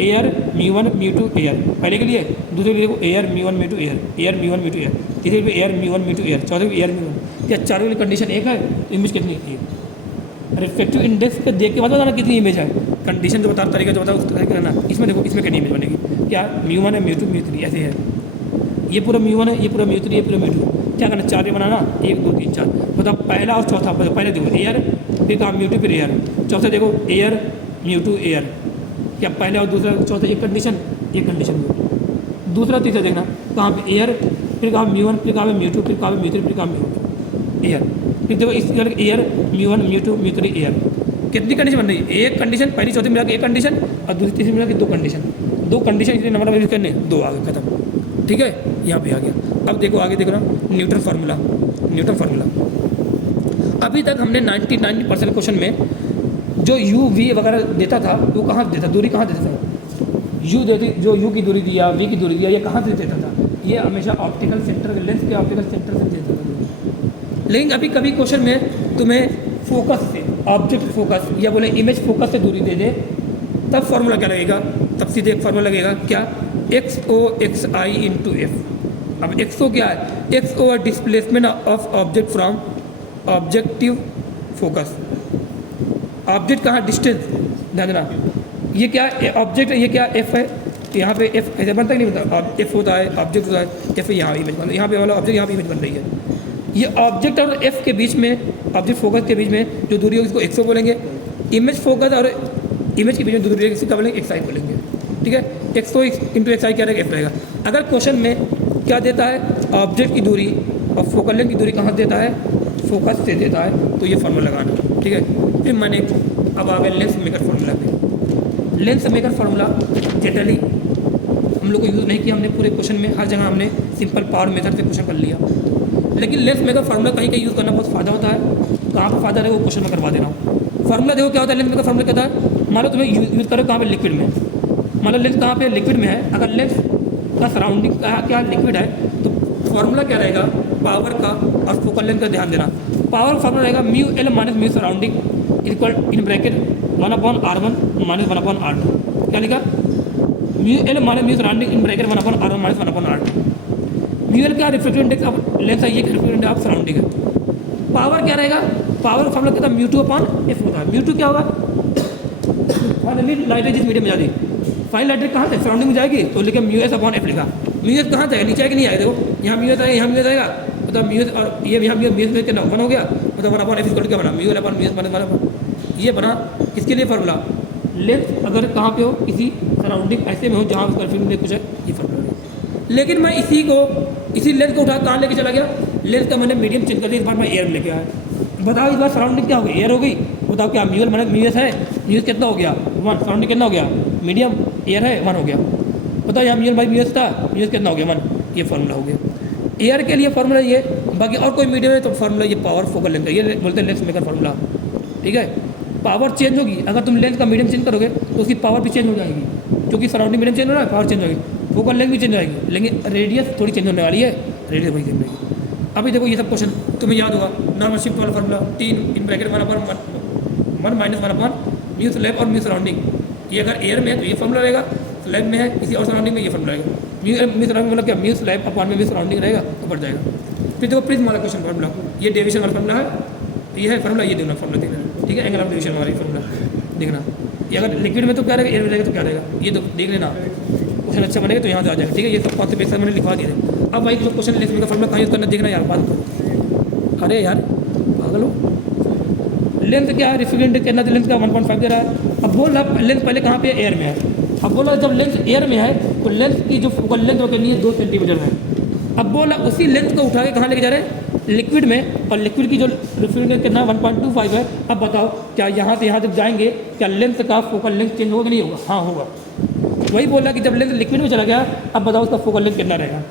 एयर म्यू1 म्यू2 एयर पहले के लिए, दूसरे के लिए एयर म्यू1 म्यू2 एयर म्यू1 म्यू2 एयर, तीसरे के लिए एयर म्यू1 म्यू2 एयर, चौथे के एयर म्यू1। क्या चारों की कंडीशन एक है, इमेज कितनी है। रिफ्लेक्टिव इंडेक्स पे देख के बताओ ना कितनी इमेज है, कंडीशन जो बता तरीका जो बताओ उस तरीके करना। इसमें देखो इसमें कितनी इमेज बनेगी, क्या म्यू1 है म्यू2 म्यू3 ऐसे है, ये पूरा म्यू1 है, ये पूरा म्यू3, ये पूरा म्यू2। क्या करना, 4 बनाना, 1 2 3 4। बताओ पहला और चौथा, पहले देखो एयर, फिर कहा म्यू2 फिर एयर, चौथे देखो एयर म्यू2 एयर। क्या पहले और दूसरा चौथा एक कंडीशन दूसरा तीसरा देखना कहाँ पे एयर, फिर कहा म्यू1, फिर कहा म्यू2, फिर कहा म्यू3, फिर कहा म्यू एयर। फिर देखो इस एयर म्यू1 म्यू2 म्यू3 एयर। कितनी कंडीशन बन रही है, एक कंडीशन, पहली चौथी मिला के एक कंडीशन और दूसरी तीसरी मिला के 2 कंडीशन, 2 कंडीशन इसलिए नंबर ऑफ करने 2 आ गए खत्म। ठीक है, यहाँ पे आ गया। अब देखो आगे देखो ना, न्यूटन फार्मूला। अभी तक हमने 99% क्वेश्चन में जो यू वी वगैरह देता था वो कहाँ देता, दूरी कहाँ देता था, यू देती, जो यू की दूरी दिया, वी की दूरी दिया, ये कहाँ से देता था, ये हमेशा ऑप्टिकल सेंटर, लेंस के ऑप्टिकल सेंटर से देता था। लेकिन अभी कभी क्वेश्चन में तुम्हें फोकस से, ऑब्जेक्ट फोकस या बोले इमेज फोकस से दूरी दे दे, तब फार्मूला क्या लगेगा, तब सीधे एक फार्मूला लगेगा क्या, X O X I into F. अब एक्स ओ क्या है, X O displacement of object from objective focus. Object कहाँ, डिस्टेंस, ध्यान देना, ये क्या ऑब्जेक्ट है, ये क्या एफ है, यहाँ पे एफ ऐसे बनता है नहीं बनता, एफ होता है ऑब्जेक्ट होता है, एफ यहाँ इमेज बनता है, यहाँ पे वाला ऑब्जेक्ट यहाँ पे इमेज बन रही है। ये ऑब्जेक्ट और एफ के बीच में, ऑब्जेक्ट फोकस के बीच में जो दूरी होगी इसको एक्सओ बोलेंगे, इमेज फोकस और इमेज के बीच में दूरी इसका बोलेंगे एक्स आई बोलेंगे। ठीक है, एक्सओ इंटू एक्स आई क्या रहेगा, एफ रहेगा। अगर क्वेश्चन में क्या देता है, ऑब्जेक्ट की दूरी और फोकल लेंथ की दूरी कहाँ देता है, फोकस से देता है, तो ये फार्मूला लगाना। ठीक है, फिर मैंने अब आ गया लेंस मेकर फार्मूला पे। लेंस मेकर फार्मूला जनरली हम लोग को यूज़ नहीं किया हमने पूरे क्वेश्चन में, हर जगह हमने सिंपल पावर मेथड से क्वेश्चन कर लिया। लेकिन लेंस मेकर फार्मूला कहीं कहीं यूज़ करना बहुत फ़ायदा होता है, कहाँ पर फ़ायदा है वो क्वेश्चन में करवा दे रहा हूँ। फार्मूला देखो क्या होता है, लेंस मेकर फार्मूला क्या होता है, मान लो तुम्हें यूज़ करो कहाँ पे, लिक्विड में, मान लो लेंस कहाँ पे, लिक्विड में है। अगर लेंस का सराउंडिंग क्या लिक्विड है तो फार्मूला क्या रहेगा, पावर का और फोकल लेंथ का ध्यान देना। पावर फार्मूला रहेगा mu L minus mu surrounding equal in bracket 1/r1 minus 1/r2। क्या लिखा, mu L minus mu surrounding in bracket 1/r1 minus 1/r2। Mu L क्या रिफ्लेक्टिव इंडेक्स ऑफ लेंस है, ये reflective index of surrounding है। Power क्या रहेगा, power formula कहता है μ2/f होता है। μ2 क्या होगा, फाइनली लाइट जिस मीडियम में जाती, फाइन लाइट कहाँ तक सराउंडिंग में जाएगी तो लिखा μs/f लिखा। μs कहाँ जाएगा, नीचे आएगा नहीं आएगा, देखो यहाँ μs आएगा, यहाँ μs आएगा, मतलब म्यूएस और ये यहाँ म्यूएस में कितना 1 हो गया, मतलब 1/f इक्वल क्या बना, म्यू अपन म्यूएस बना, ये बना किसके लिए फार्मूला, लेंथ अगर कहाँ पे हो, किसी सराउंडिंग ऐसे में हो जहाँ उसका फील्ड में कुछ है, ये फार्मूला है। लेकिन मैं इसी लेंथ को उठा कहाँ लेके चला गया, लेंथ का मैंने मीडियम चेंज कर दिया, इस बार मैं एयर में लेके आया। बताओ इस बार सराउंडिंग क्या हो गई, एयर हो गई। बताओ क्या म्यूएल मैंने म्यूएस है, म्यूएस कितना हो गया 1, सराउंडिंग कितना हो गया, मीडियम एयर है 1 हो गया। बताओ यहाँ म्यूएल बाई म्यूएस था, म्यूएस कितना हो गया 1, ये फार्मूला हो गया एयर के लिए फार्मूला ये। बाकी और कोई मीडियम है तो फार्मूला ये पावर फोकल लेंथ, ये बोलते हैं लेंस मेकर फार्मूला। ठीक है, पावर चेंज होगी, अगर तुम लेंस का मीडियम चेंज करोगे तो उसकी पावर भी चेंज हो जाएगी, क्योंकि सराउंडिंग मीडियम चेंज हो रहा है, पावर चेंज होगी, फोकल लेंथ भी चेंज होगी, लेकिन रेडियस थोड़ी चेंज होने वाली है, रेडियस वही चेंज होगी। अभी देखो ये सब क्वेश्चन तुम्हें याद होगा, नॉर्मल शिफ्ट वाला formula 3 in bracket 1/1 minus 1/, mu slab और म्यू सराउंडिंग। ये अगर एयर में है तो ये फार्मूला रहेगा, स्लैब में है किसी और सराउंडिंग में ये फार्मूला रहेगा। म्यू सराउंडिंग मतलब क्या, म्यू स्लैब अपॉन में म्यू सराउंडिंग रहेगा तो बढ़ जाएगा। फिर देखो प्रिज्म वाला क्वेश्चन फार्मूला, ये डेविएशन वाला फार्मूला है, ये है फार्मूला, ये दोनों फार्मूला देखना। ठीक है, एंगल ऑफ डेविएशन वाला फार्मूला देखना। ये अगर लिक्विड में तो क्या रहेगा, एयर में रहेगा तो क्या रहेगा, ये तो देख लेना। क्वेश्चन अच्छा बनेगा तो यहाँ से आ जाएगा, ठीक है। ये सब कॉन्सेप्ट एक साथ मैंने लिखवा दिए थे। अब भाई जो क्वेश्चन लेंथ का फॉर्मूला कहाँ यूज़ करना देखना यार, बात करो। अरे यार पागल हो, लेंथ क्या है, रिफ्रिजरेंट कहना लेंथ का 1.5 दे रहा है। अब बोल रहा लेंथ पहले कहाँ पे एयर में है। अब बोला जब लेंथ एयर में है तो लेंथ की जो फोकल लेंथ वो करनी है 2 सेंटीमीटर है। अब बोला उसी लेंथ को उठा के कहाँ लेके जा रहे हैं, लिक्विड में, और लिक्विड की जो रिफ्रिजरेंट कितना 1.25 है। अब बताओ क्या यहाँ से यहाँ तक जाएंगे, क्या लेंथ का फोकल लेंथ चेंज होगा कि नहीं होगा? हाँ होगा। वही बोला कि जब लेंथ लिक्विड में चला गया, अब बताओ उसका फोकल लेंथ कितना रहेगा।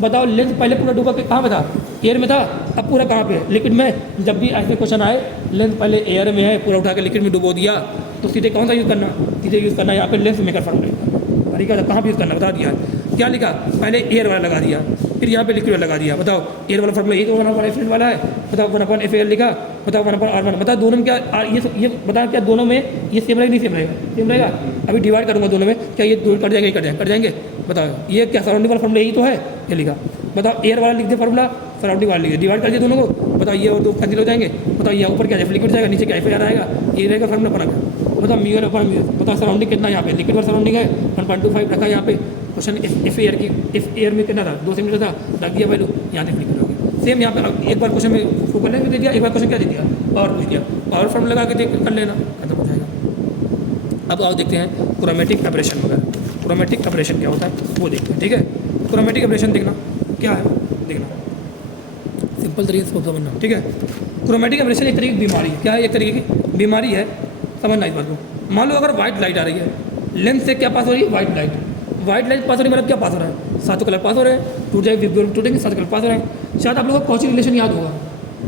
बताओ लेंथ पहले पूरा डूबा के कहाँ पे था, एयर में था, अब पूरा कहाँ पे है, लिक्विड में। जब भी ऐसे क्वेश्चन आए लेंथ पहले एयर में है, पूरा उठा के लिक्विड में डुबो दिया, तो सीधे कौन सा यूज़ करना, सीधे यूज़ करना यहाँ पे लेंथ मेकर फॉर्मूला तरीका था। कहाँ पे यूज़ करना बता दिया, क्या लिखा, पहले एयर वाला लगा दिया, फिर यहाँ पे लिक्विड वाला लगा दिया। बताओ एयर वाला फॉर्मूला ये तो 1/F वाला है, बताओ 1/FAL लिखा, बताओ 1/R1, बताओ दोनों में क्या ये बता क्या दोनों में ये सेम रहेगा नहीं सेम रहेगा, सेम रहेगा। अभी डिवाइड करूँगा दोनों में, क्या ये दूर कट जाएंगे, कट जाएंगे। बताओ ये क्या सराउंडिंग वाला फॉर्मूला यही तो है, ये लिखा। बताओ एयर वाला लिख दे फॉर्मूला, सराउंडिंग वाला लिख दे, डिवाइड कर दिए दोनों को। बताओ ये और दो कैंसिल हो जाएंगे। बताओ ये ऊपर क्या लिक्विड जाएगा, नीचे क्या FAR आएगा, ये रहेगा फॉर्मूला बना गया। बताओ म्यू अपर म्यू, बताओ सराउंडिंग कितना यहाँ पे लिक्विड वाला सराउंडिंग है 1.25 रखा यहाँ पे। क्वेश्चन इफ एयर में कितना था 2 सेंटीमीटर था, रख दिया वैल्यू, यहाँ तक लिक्विड हो गया। सेम यहाँ पे एक बार क्वेश्चन में फोकल लेंथ दे दिया, एक बार क्वेश्चन क्या दे दिया, पावर पूछ दिया, पावर फॉर्मूला लगा के देख कर लेना, खत्म हो जाएगा। अब आओ देखते हैं क्रोमेटिक एब्रेशन वगैरह। क्रोमेटिक एब्रेशन क्या होता है वो देखते हैं, ठीक है। क्रोमेटिक एब्रेशन देखना क्या है, देखना सिंपल तरीके से समझना, ठीक है। क्रोमेटिक एब्रेशन एक तरीके की बीमारी है, क्या है, एक तरीके की बीमारी है, समझना इस बात को। मान लो अगर व्हाइट लाइट आ रही है, लेंस से क्या पास हो रही है, व्हाइट लाइट पास हो रही है, मतलब क्या पास हो रहा है, सातों कलर पास हो रहे हैं, टूट जाएगी टूटेंगे, सातों कलर पास हो रहे हैं। शायद आप लोगों को कौची रिलेशन याद होगा,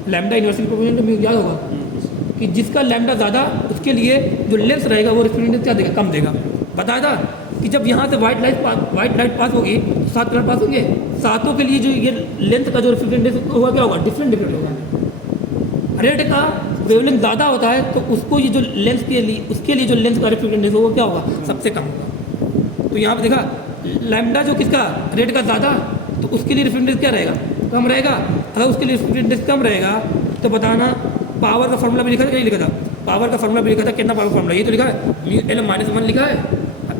लैम्डा इनवर्सल प्रोपोर्शनल याद होगा कि जिसका लैम्डा ज़्यादा उसके लिए जो लेंस रहेगा वो रिफ्लेक्टिव क्या देगा, कम देगा। बताया था कि जब यहाँ से व्हाइट लाइट पास होगी तो 7 कलर पास होंगे, सातों के लिए जो ये लेंथ का जो रिफ्लेक्टिव होगा क्या होगा, डिफरेंट होगा। रेड का वेवलेंथ ज़्यादा होता है तो उसको ये जो लेंस के लिए उसके लिए जो लेंस का रिफ्लेक्टिव होगा क्या होगा, सबसे कम होगा। तो यहाँ पे देखा लैम्डा जो किसका, रेड का ज़्यादा, तो उसके लिए रिफ्लेक्टिव क्या रहेगा, कम रहेगा। अगर उसके लिए रिफ्लेक्टिव कम रहेगा तो बताना पावर का फॉर्मूला भी लिखा था, नहीं लिखा था, पावर का फॉर्मूला भी लिखा था, कितना पावर फॉर्मूला ये तो लिखा है, μL-1 लिखा है।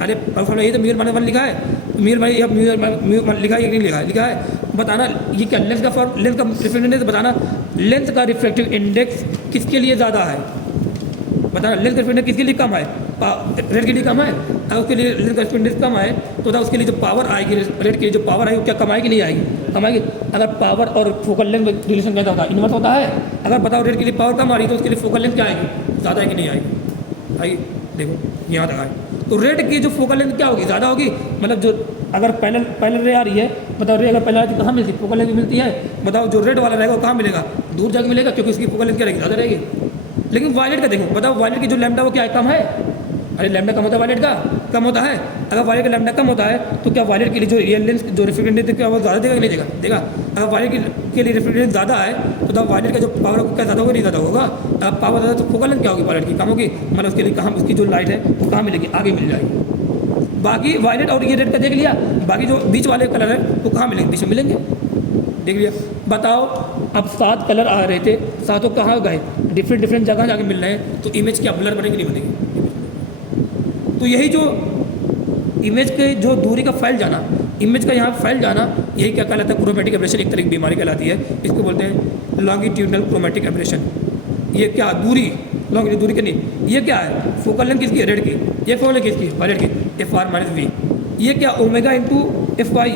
अरे पावर फॉर्मूला ये तो μL-1 लिखा है, म्यू लिखा है, नहीं लिखा है, लिखा है। बताना ये क्या लेंस का रिफ्लेक्टिव इंडेक्स, बताना लेंस का रिफ्लेक्टिव इंडेक्स किसके लिए ज़्यादा है, बताना लेंस का रिफ्लेक्टिव इंडेक्स किसके लिए कम है, रेड के लिए कम है। अगर उसके लिए लेंस का रिफ्लेक्टिव इंडेक्स कम है तो उसके लिए जो पावर आएगी, रेड के लिए जो पावर आएगी वो क्या कम आएगी, नहीं आएगी, कम आएगी। अगर पावर और फोकल लेंथ रिलेशन कैसा होता है, इन्वर्स होता है। अगर बताओ रेड के लिए पावर कम आ रही है तो उसके लिए फोकल लेंथ क्या आएगी, ज़्यादा आएगी, नहीं आएगी, आएगी। देखो यहाँ तक आए तो रेड की जो फोकल लेंथ क्या होगी, ज़्यादा होगी। मतलब जो अगर पैनल रे आ रही है, बताओ रे अगर पहले कहाँ मिलती है, फोकल लेंथ मिलती है। बताओ जो रेड वाला रहेगा वो कहाँ मिलेगा, दूर जाकर मिलेगा, क्योंकि उसकी फोकल लेंथ क्या रहेगी, ज़्यादा रहेगी। लेकिन वायलेट का देखो, बताओ वायलेट की जो लैम्डा वो क्या है, कम है। अरे लैम्डा कम होता है, वायलेट का कम होता है। अगर वायलेट का लैम्डा कम होता है तो क्या वायलेट के लिए जो रियल लेंस जो रिफ्लेक्टिव क्या वो ज़्यादा देगा कि नहीं देगा, देगा। अगर वायलेट के लिए रिफ्लेक्टिव ज़्यादा है तो वायलेट का जो पावर होगा क्या ज़्यादा होगा, नहीं ज़्यादा होगा। अगर पावर ज़्यादा तो फोकल लेंथ क्या होगी, वायलेट की कम होगी। मतलब उसके लिए कहाँ उसकी जो लाइट है वो कहाँ मिलेगी, आगे मिल जाएगी। बाकी वायलेट और ये रेड का देख लिया, बाकी जो बीच वाले कलर है वो कहाँ मिलेंगे, बीच में मिलेंगे, देख लिया। बताओ अब 7 कलर आ रहे थे, सातों कहाँ गए, डिफरेंट जगह जाके मिल रहे हैं, तो इमेज क्या ब्लर बनेगी, नहीं बनेगी। तो यही जो इमेज के जो दूरी का फैल जाना, इमेज का यहाँ फैल जाना, यही क्या कहलाता है, क्रोमेटिक एब्रेशन। एक तरह की बीमारी कहलाती है, इसको बोलते हैं लॉन्गिट्यूडनल क्रोमेटिक एब्रेशन। ये क्या दूरी, लॉन्गिट्यूड दूरी कितनी, ये क्या है, फोकल लेंथ किसकी है, रेड की, ये फोकल लेंथ किसकी, वायलेट की, FR-V। ये क्या ओमेगा इंटू FY,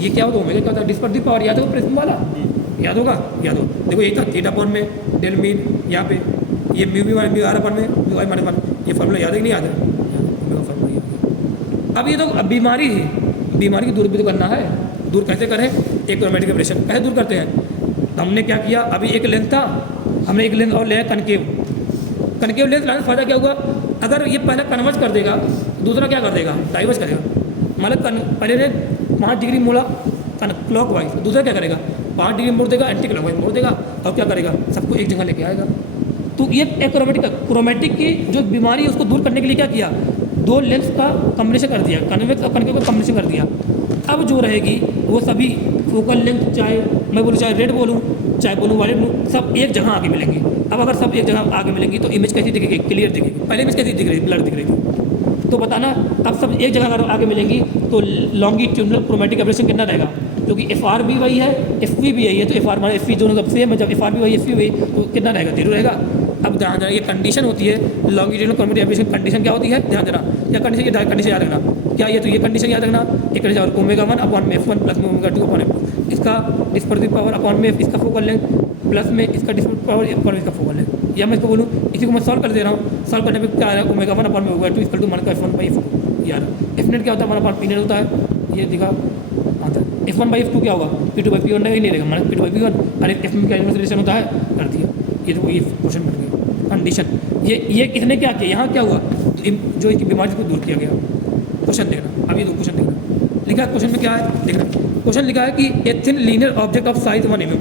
ये क्या होता है, ओमेगा क्या होता है, डिस्पर्सिव पावर, याद होगा प्रिज्म वाला, याद होगा, याद हो। देखो यही था थीटा अपॉन में डेल मीन, यहाँ पे ये म्यू आर अपॉन में म्यू आई माइनस 1, ये फॉर्मूला याद है कि नहीं याद है। अब ये तो बीमारी है, बीमारी की दूर भी तो करना है, दूर कैसे करें, एक क्रोमेटिक एब्रेशन कैसे दूर करते हैं। हमने क्या किया, अभी एक लेंथ था, हमने एक लेंथ और लिया कनकेव लेंथ लाने से फायदा क्या होगा, अगर ये पहले कन्वर्ज कर देगा, दूसरा क्या कर देगा, डाइवर्स करेगा। मतलब पहले ने 5 डिग्री मोड़ा क्लॉक वाइज, दूसरा क्या करेगा, 5 डिग्री मोड़ देगा, एंटी क्लॉक वाइज मोड़ देगा, और क्या करेगा, सबको एक जगह लेके आएगा। तो ये एक क्रोमेटिक की जो बीमारी है उसको दूर करने के लिए क्या किया, 2 लेंस का कॉम्बिनेशन कर दिया, कन्वेक्स और कनकेव का कॉम्बिनेशन कर दिया। अब जो रहेगी वो सभी फोकल लेंथ, चाहे मैं बोलूँ चाहे रेड बोलूँ चाहे बोलूँ वायलेट बोलूँ, सब एक जगह आगे मिलेंगी। अब अगर सब एक जगह आगे मिलेंगी तो इमेज कैसी दिखेगी, क्लियर दिखेगी। पहले इमेज कैसी दिख रही, ब्लर दिख रही थी, तो बताना अब सब एक जगह अगर आगे मिलेंगी तो लॉन्गिट्यूडनल क्रोमेटिक एब्रेशन कितना रहेगा, क्योंकि एफ आर भी वही है, एफ वी भी यही है, तो एफ आर माना एफ वी दोनों सब सेम है, जब एफ आर भी वही एफ वी वही तो कितना रहेगा, 0 रहेगा। अब ध्यान देना, ये कंडीशन होती है लॉन्गिट्यूडनल क्रोमेटिक एब्रेशन कंडीशन क्या होती है, ध्यान देना क्या कंडीशन, ये कंडीशन याद रखना क्या, ये तो ये कंडीशन याद रखना, एक कंडीशन और ओमेगा 1 अपॉन में F1 प्लस में ओमेगा 2 अपॉन F2, इसका डिस्पर्सिव पावर अपॉन में इसका फोकल लेंथ प्लस में इसका डिस्पर्सिव पावर अपॉन इसका फोकल लेंथ, या मैं इसको बोलूँ इसी को मैं सॉल्व कर दे रहा हूँ, सॉल्व करने पर क्या आ रहा है, ओमेगा 1 अपॉन में ओमेगा 2 इक्वल टू मान का F1 बाई F2 यार, एफ नेट क्या होता है, हमारा पी नेट होता है, ये दिखा आता है, F1 बाई F2 क्या होगा, P2 बाई P1 नहीं रहेगा, हमारा P2 बाई P1, अरे F में क्या रिलेशन होता है कर दिया, ये तो ये क्वेश्चन बन गया कंडीशन। ये किसने क्या किया, यहाँ क्या हुआ, जो इसकी बीमारी को दूर किया गया। क्वेश्चन देखना, अभी दो क्वेश्चन देखना, लिखा है क्वेश्चन में क्या है देखना, क्वेश्चन लिखा है कि a thin linear object of size 1 mm,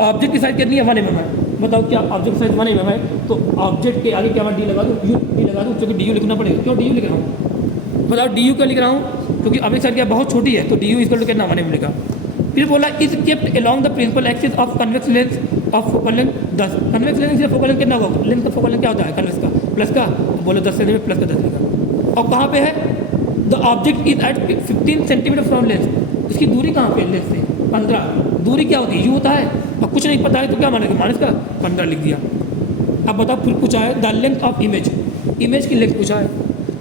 object की साइज कितनी है 1 mm है, बताओ क्या ऑब्जेक्ट साइज 1 mm है, तो ऑब्जेक्ट के आगे क्या मैं डी लगा दूँ, डी लगा दूँ, क्योंकि डी यू लिखना पड़ेगा, क्यों डी यू लिख रहा हूँ, बताओ डी यू क्यों लिख रहा हूँ, क्योंकि ऑब्जेक्ट साइज क्या बहुत छोटी है, तो डी यू इक्वल टू कितना 1 mm लिखा। फिर बोला is kept along the principal axis of convex lens of focal length 10, convex lens से फोकल लेंथ कितना होगा, लेंस का फोकल लेंथ क्या होता है कन्वेक्स का प्लस का, बोलो 10 सेंटीमीटर प्लस का 10 लिखा, और कहाँ पे है, the object is at 15 centimetre from lens, इसकी दूरी कहाँ पे है लेंस से 15, दूरी क्या होती है यू होता है, और कुछ नहीं पता है तो क्या मानेगा, माइनस का 15 लिख दिया। अब बताओ फिर पूछा है the length of image, image की लेंथ पूछा है,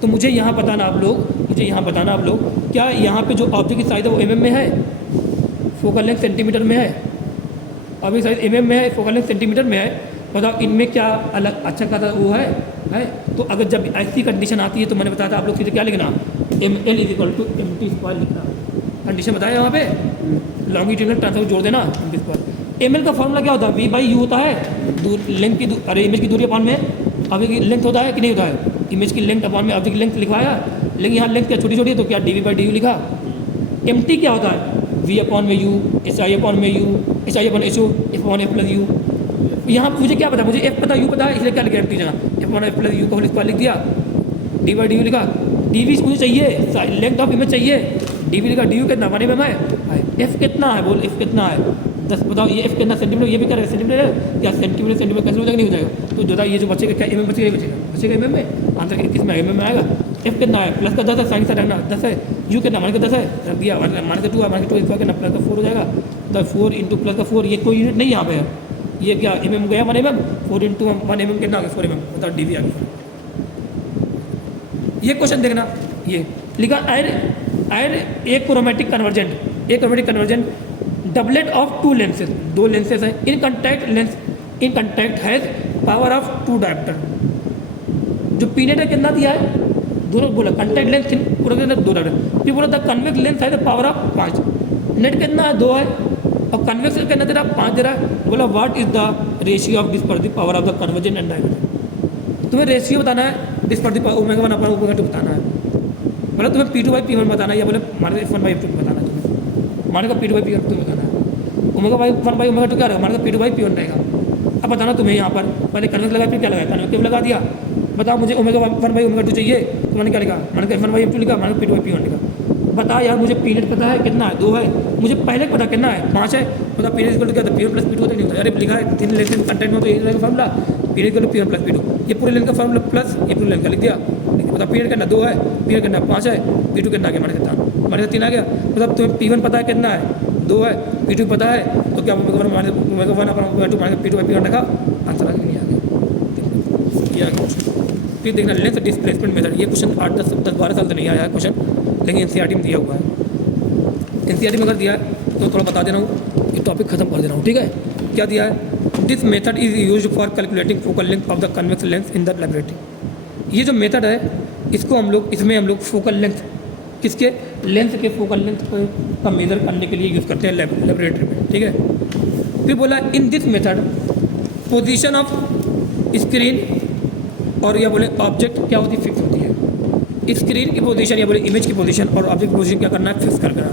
तो मुझे यहाँ बताना आप लोग, मुझे यहाँ बताना आप लोग क्या यहाँ पे जो ऑब्जेक्ट की साइज है वो mm में है, फोकल लेंथ सेंटीमीटर में है, अभी साइज mm में है, फोकल लेंथ सेंटीमीटर में है, बताओ इनमें क्या अलग अच्छा खासा वो है। तो अगर जब ऐसी कंडीशन आती है तो मैंने बताया था आप लोग सीधे क्या लिखना, M L is equal to M T square लिखना, कंडीशन बताया वहाँ पे, लॉन्गिट्यूडनल ट्रांसफर जोड़ देना M T square. M L का फॉर्मूला क्या होता है, वी बाई यू होता है, लेंथ की अरे इमेज की दूरी अपॉन में ऑब्जेक्ट की लेंथ होता है कि नहीं होता है, इमेज की लेंथ अपॉन में ऑब्जेक्ट की लेंथ लिखवाया, लेकिन यहाँ लेंथ क्या छोटी छोटी है तो क्या D V by D U लिखा। एम टी क्या होता है, वी अपॉन में यू, एच आई अपॉन में U, H I upon H O, F upon F plus U. यहाँ मुझे क्या पता, मुझे एफ पता यू पता है, इसलिए क्या लिखा एम टी जगह F upon F plus you का होल स्क्वायर लिख दिया, डी बाई डी यू लिखा, डी वी मुझे चाहिए, लेंथ ऑफ इमेज चाहिए, डी वी लिखा, डी यू कितना 1 mm है, एफ कितना है बोल, एफ कितना है 10, बताओ ये एफ कितना सेंटीमीटर, ये भी करेगा सेंटीमीटर है क्या, सेंटीमीटर सेंटीमीटर कैसे हो जाएगा, नहीं हो जाएगा, तो जो ये जो बचेगा क्या एम बचेगा, बचेगा एम में, आंसर किस में एम में आएगा, एफ कितना है प्लस का 10 है, साइन से रहना 10 है, यू कितना मान के 10 है रख दिया, मान के 2 है, मान के 2 स्क्वायर कितना प्लस का 4 हो जाएगा, तो 4 इंटू प्लस का 4, ये कोई यूनिट नहीं यहाँ पे है, ये क्या mm गया 1 mm, 4 इंटू 1 mm कितना आ गया 4 mm, बताओ डी वी आ गया। ये क्वेश्चन देखना, ये लिखा an achromatic convergent doublet of 2 lenses, 2 lenses है in contact has power of 2 diopter, जो पीनेट है कितना दिया है, दोनों बोला कंटैक्ट लेंस पूरा के अंदर 2 डायोप्टर, फिर बोला द कन्वेक्स लेंस है पावर ऑफ 5, नेट कितना है 2 है, और कन्वेक्स कितना दे रहा 5 दे रहा है, बोला what is the ratio of dispersive power of the convergent and dioptre, तुम्हें रेशियो बताना है dispersive power omega 1 upon omega 2 बताना है, बोला तुम्हें P2 बाई P1 बताना है, या बोले माने F1 बाई F2 बताना है, तुम्हें माने का P2 बाई P1 तुम्हें बताना है, ओमेगा बाई 1 बाई ओमेगा 2 क्या रहेगा, माने का P2 बाई P1 रहेगा। अब बताना तुम्हें यहाँ पर पहले कन्वेक्स लगा फिर क्या लगाया, कन्वेक्टिव लगा दिया, बताओ मुझे ओमेगा 1 बाई ओमेगा 2 चाहिए, तो मैंने क्या लिखा, मैंने F1 बाई F2 लिखा, मैंने P2 बाई P1 लिखा। बता यार मुझे पीरियड पता है कितना है 2 है, मुझे पहले पता कितना है 5 है, बता पीरियड इक्वल टू क्या था P1 प्लस P2 होता नहीं होता, अरे लिखा है 3 लेंथ कंटेंट में तो यही रहेगा formula, period equal to P1 plus P2, ये पूरे लेंथ का फॉर्मूला प्लस ये पूरे लेंथ का लिख दिया, बता पीरियड कितना 2 है, पीरियड कितना 5 है, P2 कितना आ गया माने 3 आ गया, मतलब तुम्हें P1 पता है कितना है 2 है, P2 पता है, तो क्या ओमेगा 1 अपॉन ओमेगा 2 माने P2 बाई P1 रखा, आंसर आ गया, नहीं आ गया, ये आ गया। फिर देखना लेंथ डिस्प्लेसमेंट मेथड, ये क्वेश्चन 8-10-12 साल से नहीं आया है क्वेश्चन, लेकिन एनसीईआरटी में दिया हुआ है, एनसीईआरटी में अगर दिया है तो थोड़ा बता दे रहा हूँ, ये टॉपिक खत्म कर दे रहा हूँ, ठीक है। क्या दिया है, this method is used for calculating focal length of the convex lens in the laboratory. ये जो मेथड है इसको इसमें हम लोग फोकल लेंथ किसके लेंस के फोकल लेंथ का मेजर करने के लिए यूज़ करते हैं लैबोरेटरी में, ठीक है। फिर बोला in this method position of screen और या बोले ऑब्जेक्ट क्या होती है, फिक्स होती है, स्क्रीन की पोजीशन या बोले इमेज की पोजीशन और ऑब्जेक्ट की पोजीशन क्या करना है, फिक्स करना है।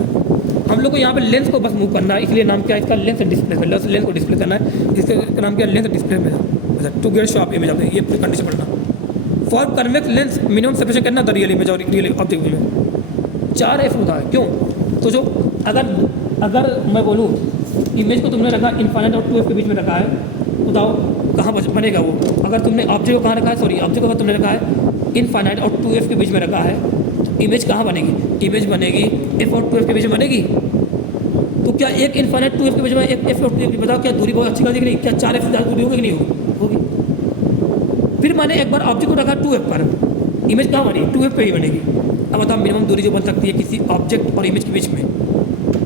हम लोग को यहाँ पे लेंस को बस मूव करना है, इसलिए नाम क्या है इसका, लेंस डिस्प्लेसमेंट, लेंस को डिस्प्ले करना है, इसका नाम क्या है lens displacement to get sharp image, ये कंडीशन पढ़ना। For convex lens minimum separation करना द रियल इमेज और रियल ऑब्जेक्ट इमेज, 4 F होता है, क्यों, तो जो अगर मैं बोलूँ इमेज को तुमने रखा इनफाइनाइट और 2F के बीच में रखा है, बताओ कहाँ बनेगा वो, अगर तुमने ऑब्जेक्ट को कहाँ रखा है, सॉरी ऑब्जेक्ट को अगर तुमने रखा है इनफाइनाइट और 2f के बीच में रखा है तो इमेज कहाँ बनेगी? इमेज बनेगी f और 2f के बीच में बनेगी। तो क्या एक इनफाइनाइट 2f के बीच में एक f और 2f, बताओ क्या दूरी बहुत अच्छी खासी कि नहीं? क्या 4f से ज़्यादा दूरी होगी कि नहीं होगी? फिर मैंने एक बार ऑब्जेक्ट को रखा 2f पर, इमेज कहाँ बनी? 2f पे ही बनेगी। अब बताओ मिनिमम दूरी जो बन सकती है किसी ऑब्जेक्ट और इमेज के बीच में,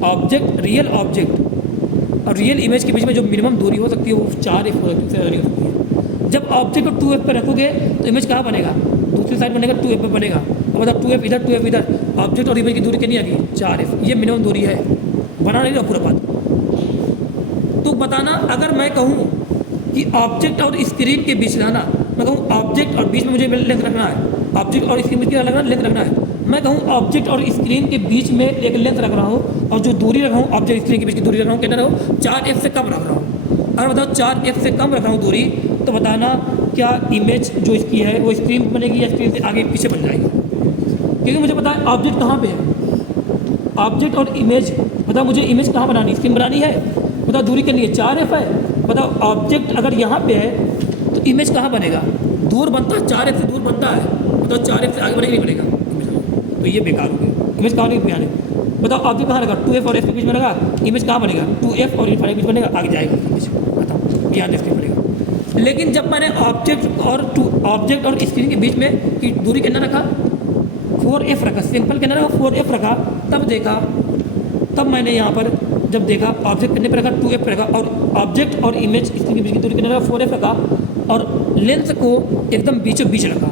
ऑब्जेक्ट रियल ऑब्जेक्ट और रियल इमेज के बीच में जो मिनिमम दूरी हो सकती है वो 4f हो सकती है। जब ऑब्जेक्ट को 2f पर रखोगे तो इमेज कहाँ बनेगा? दूसरी साइड बनेगा 2f पर बनेगा। अब बताओ 2f इधर, ऑब्जेक्ट और इमेज की दूरी कितनी आ गई? 4f। ये मिनिमम दूरी है, बना नहीं रहा पूरा बात। तो बताना अगर मैं कहूँ कि ऑब्जेक्ट और स्क्रीन के बीच रहना, मैं कहूँ ऑब्जेक्ट और बीच में मुझे लेंथ रखना है, ऑब्जेक्ट और स्क्रीन के बीच में लेंथ रखना है, मैं कहूँ ऑब्जेक्ट और स्क्रीन के बीच में एक लेंथ रख रहा हूँ और जो दूरी रख रहा हूँ ऑब्जेक्ट स्क्रीन के बीच की दूरी रख रहा हूँ कितना रहा हूँ? 4f से कम रख रहा हूँ। अगर बताओ 4f से कम रख रहा हूँ दूरी, तो बताना क्या इमेज जो इसकी है वो स्क्रीन पर बनेगी या स्क्रीन से आगे पीछे बन जाएगी? क्योंकि मुझे पता है ऑब्जेक्ट कहाँ पे है, ऑब्जेक्ट और इमेज। बताओ मुझे इमेज कहाँ बनानी, स्क्रीन बनानी है। बताओ दूरी कितनी है? 4f है। बताओ ऑब्जेक्ट अगर यहाँ पे है तो इमेज कहाँ बनेगा? दूर बनता है, 4f से दूर बनता है। बताओ 4f से आगे बनेगा नहीं बनेगा? तो ये बेकार हो गया। इमेज कहाँ नहीं बने? बताओ ऑब्जेक्ट कहाँ लगा? 2f और f के बीच में लगा, इमेज कहाँ बनेगा? 2f और इनफाइनाइट के बीच बनेगा, आगे जाएगा इमेज। बताओ ध्यान देख पड़ेगा। लेकिन जब मैंने ऑब्जेक्ट और स्क्रीन के बीच में की दूरी कितना रखा? 4f रखा, सिंपल कितना रखा? 4f रखा। तब मैंने यहाँ पर जब देखा ऑब्जेक्ट कितने पर रखा? 2f पर रखा, और ऑब्जेक्ट और इमेज स्क्रीन के बीच की दूरी कितना रखा? 4f रखा, और लेंथ को एकदम बीचों बीच रखा।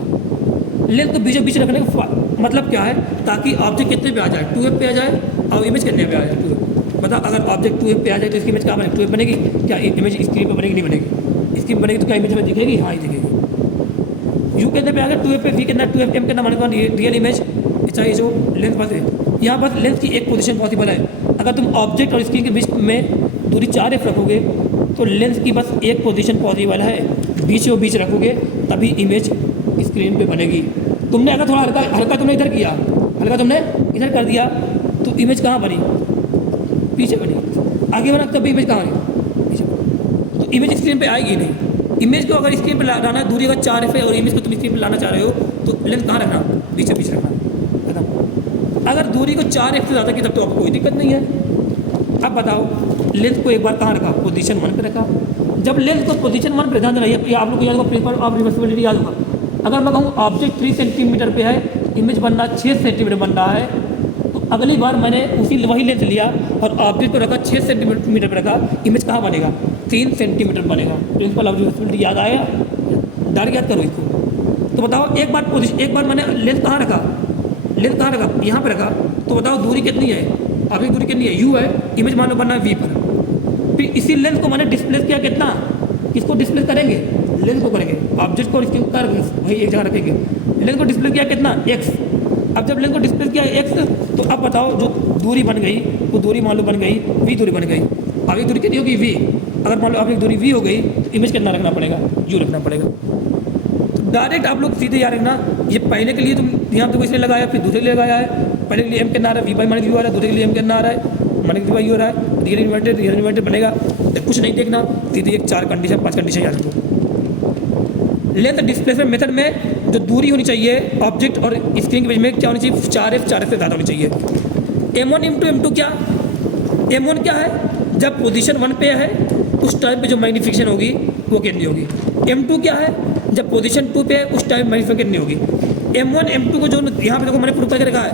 लेंथ को बीचों बीच रखने का मतलब क्या है? ताकि ऑब्जेक्ट कितने पे आ जाए? 2f पे आ जाए और इमेज कितने पे आ जाए? 2f। बता अगर ऑब्जेक्ट 2f पे आ जाए तो इसकी इमेज कहाँ बनेगी? 2f बनेगी। क्या इमेज स्क्रीन पर बनेगी नहीं बनेगी? स्क्रीन बनेगी तो क्या इमेज में दिखेगी? हाँ ही दिखेगी। यू कितने पे आ गया? 2f पे, वी कितना? 2f m कितना मानेगा? रियल इमेज चाहिए जो लेंथ बस है। यहाँ बस लेंथ की एक पोजीशन पॉसिबल है। अगर तुम ऑब्जेक्ट और स्क्रीन के बीच में दूरी 4f रखोगे तो लेंथ की बस एक पोजीशन पॉसिबल है, बीचों बीच रखोगे तभी इमेज स्क्रीन पे बनेगी। तुमने अगर थोड़ा हल्का तुमने इधर किया, हल्का तुमने इधर कर दिया तो इमेज कहाँ बनी? पीछे बनी। आगे बना तभी इमेज कहाँ बनी? पीछे बनी। तो इमेज स्क्रीन पे आएगी नहीं। इमेज को अगर स्क्रीन पे लाना है, दूरी अगर 4f है और इमेज को तुम स्क्रीन पे लाना चाह रहे हो तो लेंथ कहाँ रखना? बीचों बीच रखना। अगर दूरी को 4f से ज़्यादा की तब तो आपको कोई दिक्कत नहीं है। अब बताओ लेंथ को एक बार कहाँ रखा? पोजीशन 1 पे रखा। जब लेंथ को पोजीशन 1 पे ध्यान देना, ये आप लोग को याद होगा, प्रिंसिपल ऑफ रिवर्सिबिलिटी याद होगा। अगर मैं कहूँ ऑब्जेक्ट 3 सेंटीमीटर पे है, इमेज बनना 6 सेंटीमीटर बन रहा है, तो अगली बार मैंने वही लेंथ लिया और ऑब्जेक्ट को रखा 6 सेंटीमीटर पर रखा, इमेज कहाँ बनेगा? 3 सेंटीमीटर बनेगा। प्रिंसिपल ऑफ रिवर्सिबिलिटी याद आया? डायरेक्ट याद करो इसको। तो बताओ एक बार मैंने लेंथ कहाँ रखा? यहाँ पे रखा। तो बताओ दूरी कितनी है? अभी दूरी कितनी है? u है, इमेज मान लो बनना है v पर। फिर इसी लेंथ को मैंने डिस्प्लेस किया कितना? किसको डिस्प्लेस करेंगे? लेंथ को करेंगे। ऑब्जेक्ट को इसके ऊपर वही एक जगह रखेंगे। लेंथ को डिस्प्ले किया कितना? x। अब जब लेंथ को डिस्प्ले किया x, तो अब बताओ जो दूरी बन गई वो दूरी मान लो बन गई v दूरी बन गई। अभी दूरी कितनी होगी? v। अगर मान लो अभी दूरी v हो गई तो इमेज कितना रखना पड़ेगा? u रखना पड़ेगा। डायरेक्ट आप लोग सीधे याद रखना, ये पहले के लिए तुम यहाँ पे इसलिए लगाया, फिर दूसरे के लिए लगाया है। पहले के लिए m कितना आ रहा है? v बाई माइनस u आ रहा है। दूसरे के लिए m कितना आ रहा है? माइनस v बाई u हो रहा है। रियल इन्वर्टेड बनेगा। तो कुछ नहीं देखना, सीधे एक 4 कंडीशन 5 कंडीशन याद रखो। लेंथ डिस्प्लेसमेंट मेथड में जो दूरी होनी चाहिए ऑब्जेक्ट और स्क्रीन के बीच में क्या होनी चाहिए? 4f से ज़्यादा होनी चाहिए। m1 इंटू m2 क्या? m1 क्या है? जब पोजीशन 1 पे है उस टाइम पे जो मैग्नीफिकेशन होगी वो कितनी होगी? m2 क्या है? जब पोजीशन 2 पे है उस टाइम मैग्नीफिकेशन कितनी होगी? m1 m2 को जो यहाँ पे देखो मैंने प्रूफ करके रखा है,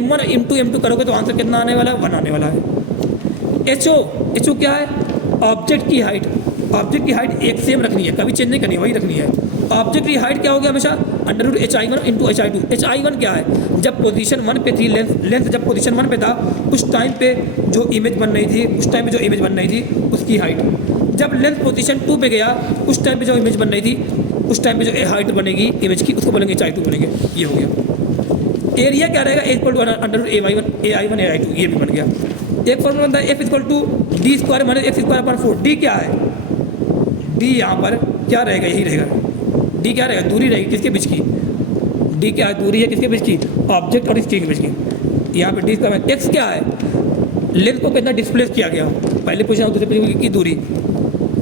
m1 इंटू m2 करोगे तो आंसर कितना आने वाला है? 1 आने वाला है। ho क्या है? ऑब्जेक्ट की हाइट एक सेम रखनी है, कभी चेंज नहीं करनी है, वही रखनी है। ऑब्जेक्ट की हाइट क्या हो गया हमेशा? Under hi1 into hi2। hi1 क्या है? जब पोजीशन 1 पे थी लेंथ जब पोजीशन 1 पे था उस टाइम पे जो इमेज बन रही थी उसकी हाइट। जब लेंथ पोजीशन 2 पे गया उस टाइम पे जो इमेज बन रही थी उस टाइम पे जो हाइट बनेगी इमेज की उसको बोलेंगे hi2 बनेंगे। ये हो गया। एरिया क्या रहेगा? Equal to under ai1 ai2, ये भी बन गया। एक फॉर्मूला बनता है f equal to D square minus X square upon 4। D क्या है? डी यहाँ पर क्या रहेगा? यही रहेगा। डी क्या रहेगा? दूरी रहेगी किसके बीच की? डी क्या है? दूरी है किसके बीच की? ऑब्जेक्ट और स्क्रीन के बीच की। यहाँ पे डी स्क्वायर। एक्स क्या है? लेंथ को कितना डिस्प्लेस किया गया, पहले पूछा दूसरे पूछा की दूरी,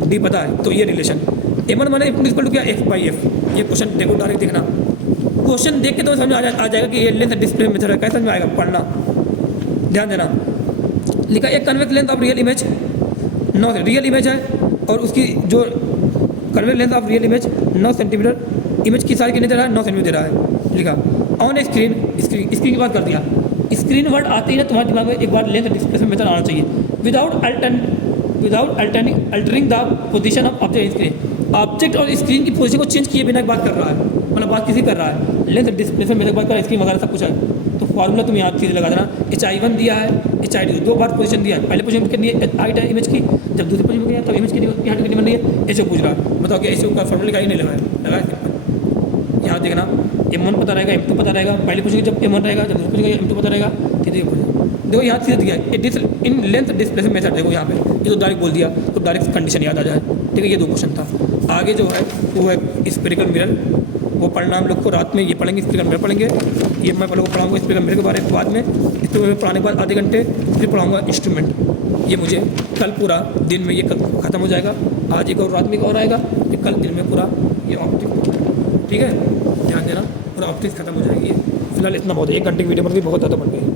डी पता है तो ये relation. m1 minus m2 equal to क्या? f by f। ये क्वेश्चन देखो डायरेक्ट देखना, क्वेश्चन देख के तो समझ में आ जाएगा कि ये लेंथ डिस्प्ले मेथड है। कैसे समझ में आएगा, पढ़ना, ध्यान देना। लिखा एक convex length of real image, now real image है और उसकी जो convex length of real image 9 centimetre, image की साइज कितनी दे रहा है, 9 सेंटीमीटर दे रहा है। लिखा ऑन ए स्क्रीन, स्क्रीन की बात कर दिया। स्क्रीन वर्ड आती है ना तुम्हारे दिमाग में, एक बार लेंथ डिस्प्लेसमेंट मेथड आना चाहिए। Without altering the position of object screen, object और स्क्रीन की पोजीशन को चेंज किए बिना एक बात कर रहा है, मतलब बात किसी कर रहा है। लेंथ डिस्प्लेसमेंट मेथड बात कर रहा है, स्क्रीन वगैरह सब कुछ है। तो फॉर्मूला तुम यहाँ चीज़ लगा देना, HI1 दिया है, HI2 दो बार पोजीशन दिया है। पहले पोजीशन कितनी है, हाइट है इमेज की, जब दूसरी पोजीशन में गया तब इमेज की हाइट कितनी बन रही है, ऐसे पूछ रहा है। बताओ कि ऐसे का फॉर्मूला लिखा ही नहीं लगाया। यहाँ देखना M1 पता रहेगा, M2 पता रहेगा, पहले पूछेंगे जब M1 रहेगा, जब दूसरे पूछेंगे M2 पता रहेगा। ठीक है, देखो यहाँ सीधे दिया है इन लेंथ डिस्प्लेसमेंट मेथड। देखो यहाँ पे ये तो डायरेक्ट बोल दिया तो डायरेक्ट कंडीशन याद आ जाए। ठीक है, ये 2 क्वेश्चन था। आगे जो है वो है स्फेरिकल मिरर, वो पढ़ना हम लोग को रात में ये पढ़ेंगे, स्फेरिकल मिरर पढ़ेंगे। ये मैं पहले को पढ़ाऊँगा स्फेरिकल मिरर के बारे में बाद में, इसको पढ़ाने के बाद आधे घंटे फिर पढ़ाऊँगा इंस्ट्रूमेंट। ये मुझे कल पूरा दिन में ये ख़त्म हो जाएगा। आज एक और रात में एक और आएगा, फिर कल दिन में पूरा ये ऑप्टिक्स। ठीक है, ध्यान देना, पूरा ऑप्टिक्स खत्म हो जाएगी। फिलहाल इतना बहुत है, 1 घंटे की वीडियो पर भी बहुत ज़्यादा बन गई।